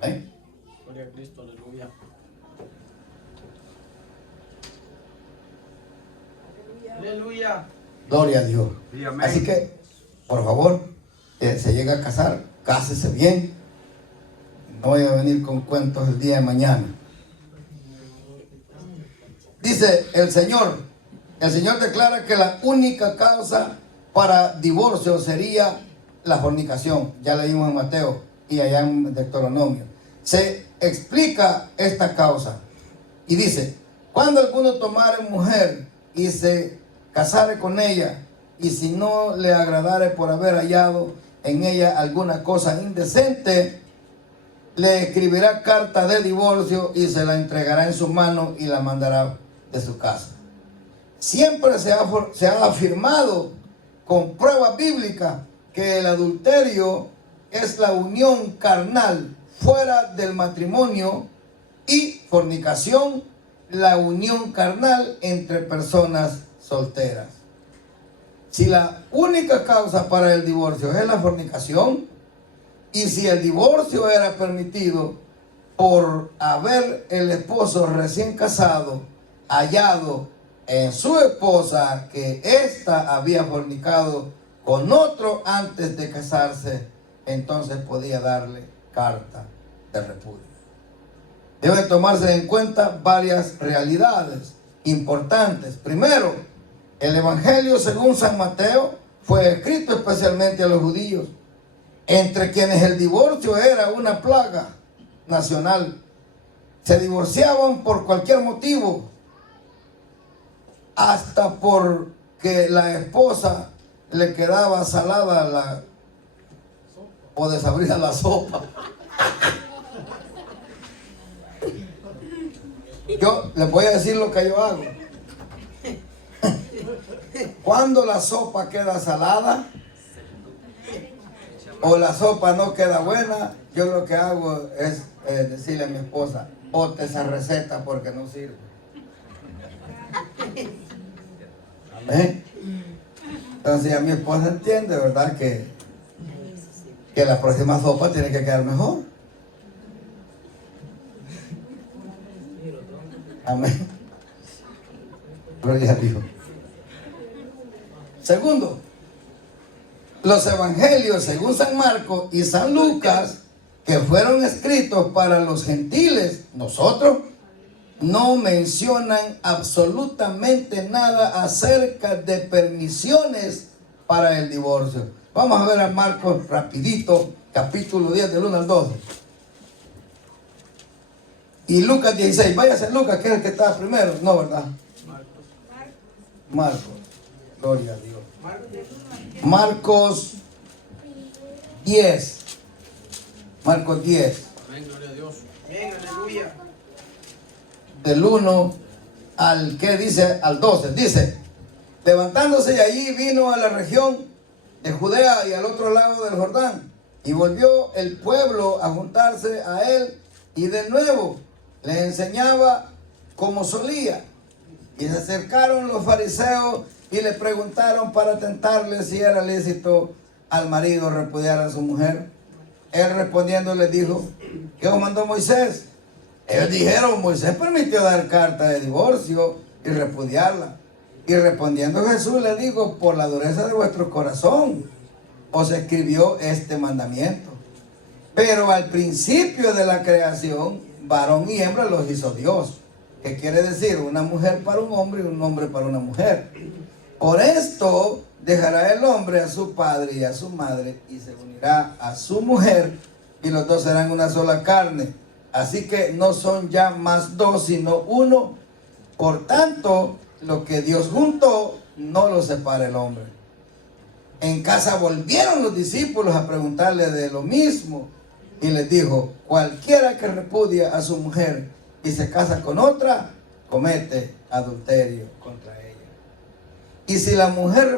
¿Amén? Gloria a Cristo, aleluya. Aleluya. Gloria a Dios. Sí, amén. Así que, por favor, se llega a casar, cásese bien. No voy a venir con cuentos el día de mañana. Dice el Señor declara que la única causa para divorcio sería la fornicación. Ya leímos en Mateo y allá en Deuteronomio. Se explica esta causa y dice, cuando alguno tomare mujer y se casare con ella, y si no le agradare por haber hallado en ella alguna cosa indecente, le escribirá carta de divorcio y se la entregará en su mano y la mandará de su casa. Siempre se ha afirmado con pruebas bíblicas que el adulterio es la unión carnal fuera del matrimonio y fornicación, la unión carnal entre personas solteras. Si la única causa para el divorcio es la fornicación, y si el divorcio era permitido por haber el esposo recién casado hallado en su esposa que ésta había fornicado con otro antes de casarse, entonces podía darle carta de repudio. Deben tomarse en cuenta varias realidades importantes. Primero, el Evangelio según San Mateo fue escrito especialmente a los judíos, entre quienes el divorcio era una plaga nacional. Se divorciaban por cualquier motivo, hasta porque la esposa le quedaba salada o desabrida la sopa. Yo les voy a decir lo que yo hago. Cuando la sopa queda salada o la sopa no queda buena, yo lo que hago es decirle a mi esposa: bote esa receta porque no sirve. Amén. Entonces ya mi esposa entiende, ¿verdad? Que la próxima sopa tiene que quedar mejor. Amén. Gloria a Dios. Segundo, los evangelios según San Marcos y San Lucas, que fueron escritos para los gentiles, nosotros, no mencionan absolutamente nada acerca de permisiones para el divorcio. Vamos a ver a Marcos rapidito, capítulo 10 del 1 al 12. Y Lucas 16, váyase Lucas, que es el que está primero, no, ¿verdad? Marcos, gloria a Dios. Marcos 10. Marcos 10. Amén, gloria a Dios. Amén, aleluya. Del 1 al, ¿qué dice? Al 12. Dice: levantándose de allí vino a la región de Judea y al otro lado del Jordán. Y volvió el pueblo a juntarse a él, y de nuevo les enseñaba como solía. Y se acercaron los fariseos y le preguntaron para tentarle si era lícito al marido repudiar a su mujer. Él respondiendo les dijo: ¿qué os mandó Moisés? Ellos dijeron: Moisés permitió dar carta de divorcio y repudiarla. Y respondiendo Jesús le dijo: por la dureza de vuestro corazón os escribió este mandamiento. Pero al principio de la creación, varón y hembra los hizo Dios. ¿Qué quiere decir? Una mujer para un hombre y un hombre para una mujer. Por esto dejará el hombre a su padre y a su madre y se unirá a su mujer, y los dos serán una sola carne. Así que no son ya más dos, sino uno. Por tanto, lo que Dios juntó, no lo separa el hombre. En casa volvieron los discípulos a preguntarle de lo mismo, y les dijo: cualquiera que repudia a su mujer y se casa con otra, comete adulterio contra ella. Y si la mujer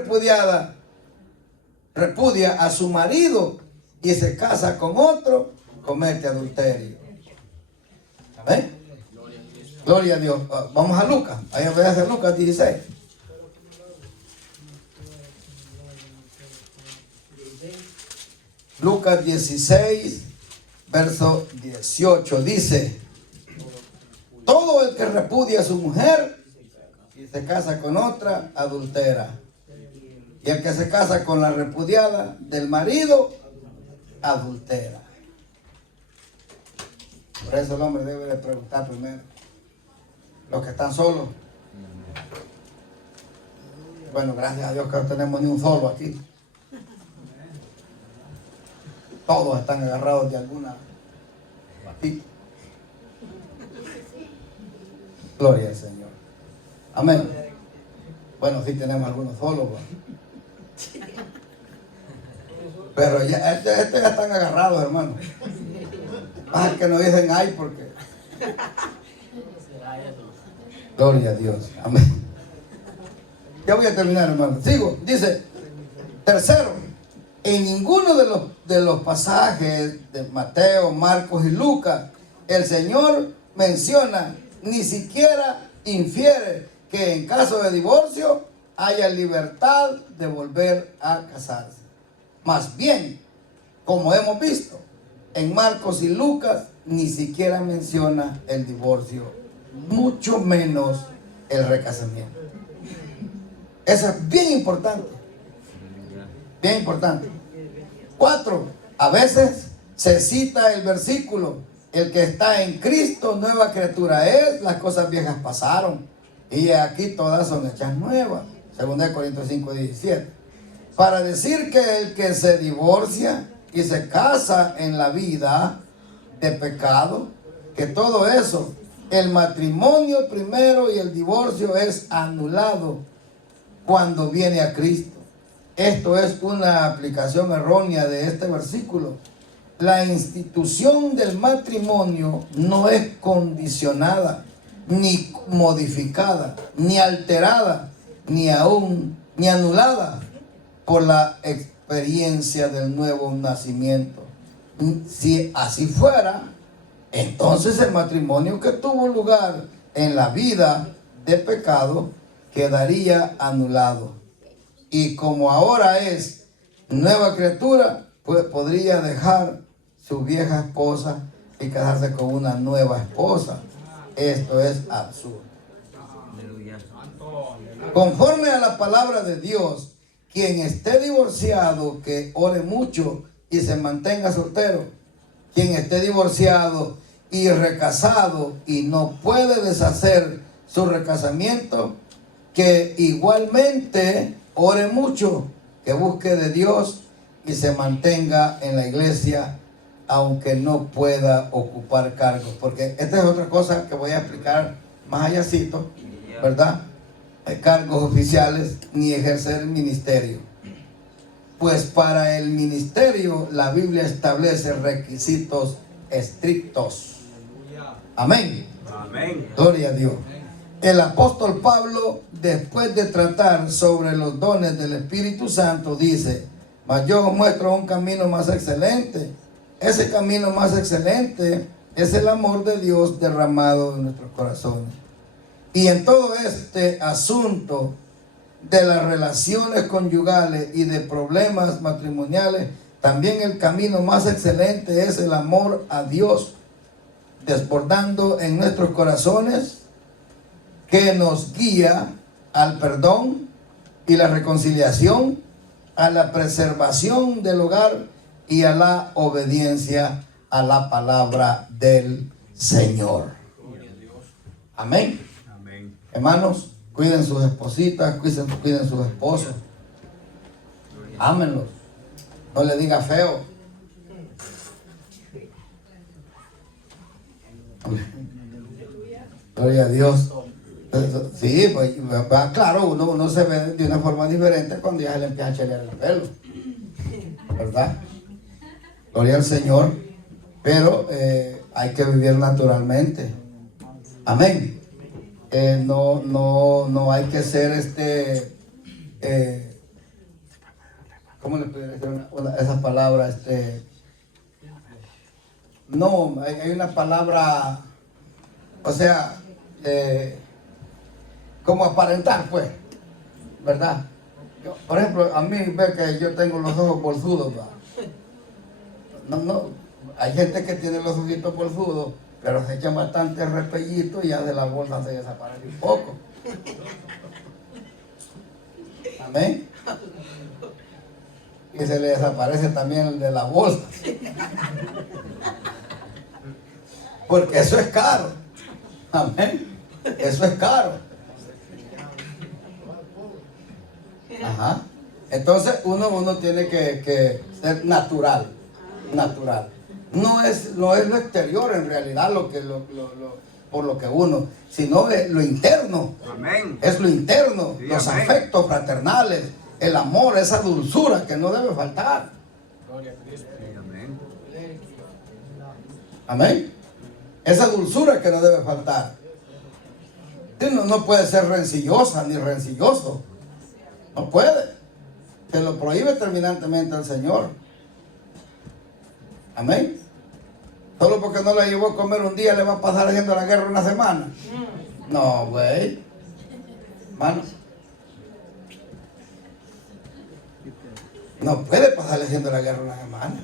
repudia a su marido y se casa con otro, comete adulterio. ¿Amén? Gloria a Dios. Vamos a Lucas. Ahí voy a hacer Lucas 16. Lucas 16, verso 18. Dice: todo el que repudia a su mujer y se casa con otra, adultera. Y el que se casa con la repudiada del marido, adultera. Por eso el hombre debe de preguntar primero. Los que están solos. Bueno, gracias a Dios que no tenemos ni un solo aquí. Todos están agarrados de alguna patita. Gloria al Señor. Amén. Bueno, sí tenemos algunos solos, pero ya ya están agarrados, hermano. Más que no dicen ay porque. Gloria a Dios. Amén. Ya voy a terminar, hermano. Sigo. Dice, tercero, en ninguno de los pasajes de Mateo, Marcos y Lucas, el Señor menciona, ni siquiera infiere, que en caso de divorcio haya libertad de volver a casarse. Más bien, como hemos visto, en Marcos y Lucas ni siquiera menciona el divorcio, mucho menos el recasamiento. Eso es bien importante. Bien importante. 4. A veces se cita el versículo: el que está en Cristo, nueva criatura es, las cosas viejas pasaron, y aquí todas son hechas nuevas. 2 Corintios 5:17. Para decir que el que se divorcia y se casa en la vida de pecado, que todo eso, el matrimonio primero y el divorcio es anulado cuando viene a Cristo. Esto es una aplicación errónea de este versículo. La institución del matrimonio no es condicionada, ni modificada, ni alterada, ni anulada por la experiencia del nuevo nacimiento. Si así fuera, entonces el matrimonio que tuvo lugar en la vida de pecado quedaría anulado. Y como ahora es nueva criatura, pues podría dejar su vieja esposa y casarse con una nueva esposa. Esto es absurdo. Aleluya. Conforme a la palabra de Dios, quien esté divorciado, que ore mucho y se mantenga soltero. Quien esté divorciado y recasado y no puede deshacer su recasamiento, que igualmente ore mucho, que busque de Dios y se mantenga en la iglesia, aunque no pueda ocupar cargos. Porque esta es otra cosa que voy a explicar más allácito, ¿verdad? Cargos oficiales ni ejercer el ministerio. Pues para el ministerio la Biblia establece requisitos estrictos. Amén. Amén. Gloria a Dios. El apóstol Pablo, después de tratar sobre los dones del Espíritu Santo, dice: mas yo os muestro un camino más excelente. Ese camino más excelente es el amor de Dios derramado en nuestros corazones. Y en todo este asunto de las relaciones conyugales y de problemas matrimoniales, también el camino más excelente es el amor a Dios, desbordando en nuestros corazones, que nos guía al perdón y la reconciliación, a la preservación del hogar y a la obediencia a la palabra del Señor. Amén. Amén. Hermanos, cuiden sus espositas, cuiden sus esposos. Ámenlos. No le diga feo. Gloria a Dios. Sí, pues claro, uno se ve de una forma diferente cuando ya se le empieza a chalear el pelo, ¿verdad? Gloria al Señor. Pero hay que vivir naturalmente. Amén. No hay que ser ¿cómo le puedo decir esa palabra? No, hay una palabra, o sea, como aparentar, pues, ¿verdad? Por ejemplo, a mí ve que yo tengo los ojos bolsudos, ¿verdad? No, hay gente que tiene los ojitos bolsudos, pero se echan bastante repellito y ya de la bolsa se desaparece un poco. Amén. Y se le desaparece también el de la bolsa. Porque eso es caro. Amén. Eso es caro. Ajá. Entonces uno tiene que ser natural. No es lo exterior en realidad por lo que uno, sino es lo interno. Amén. Es lo interno, Sí, los amén. afectos fraternales, el amor, esa dulzura que no debe faltar. Gloria a Cristo. Sí, amén. Amén. Esa dulzura que no debe faltar. Uno no puede ser rencillosa ni rencilloso. No puede. Se lo prohíbe terminantemente el Señor. Amén. Solo porque no la llevó a comer un día le va a pasar haciendo la guerra una semana. No, güey. Hermano. No puede pasarle haciendo la guerra una semana.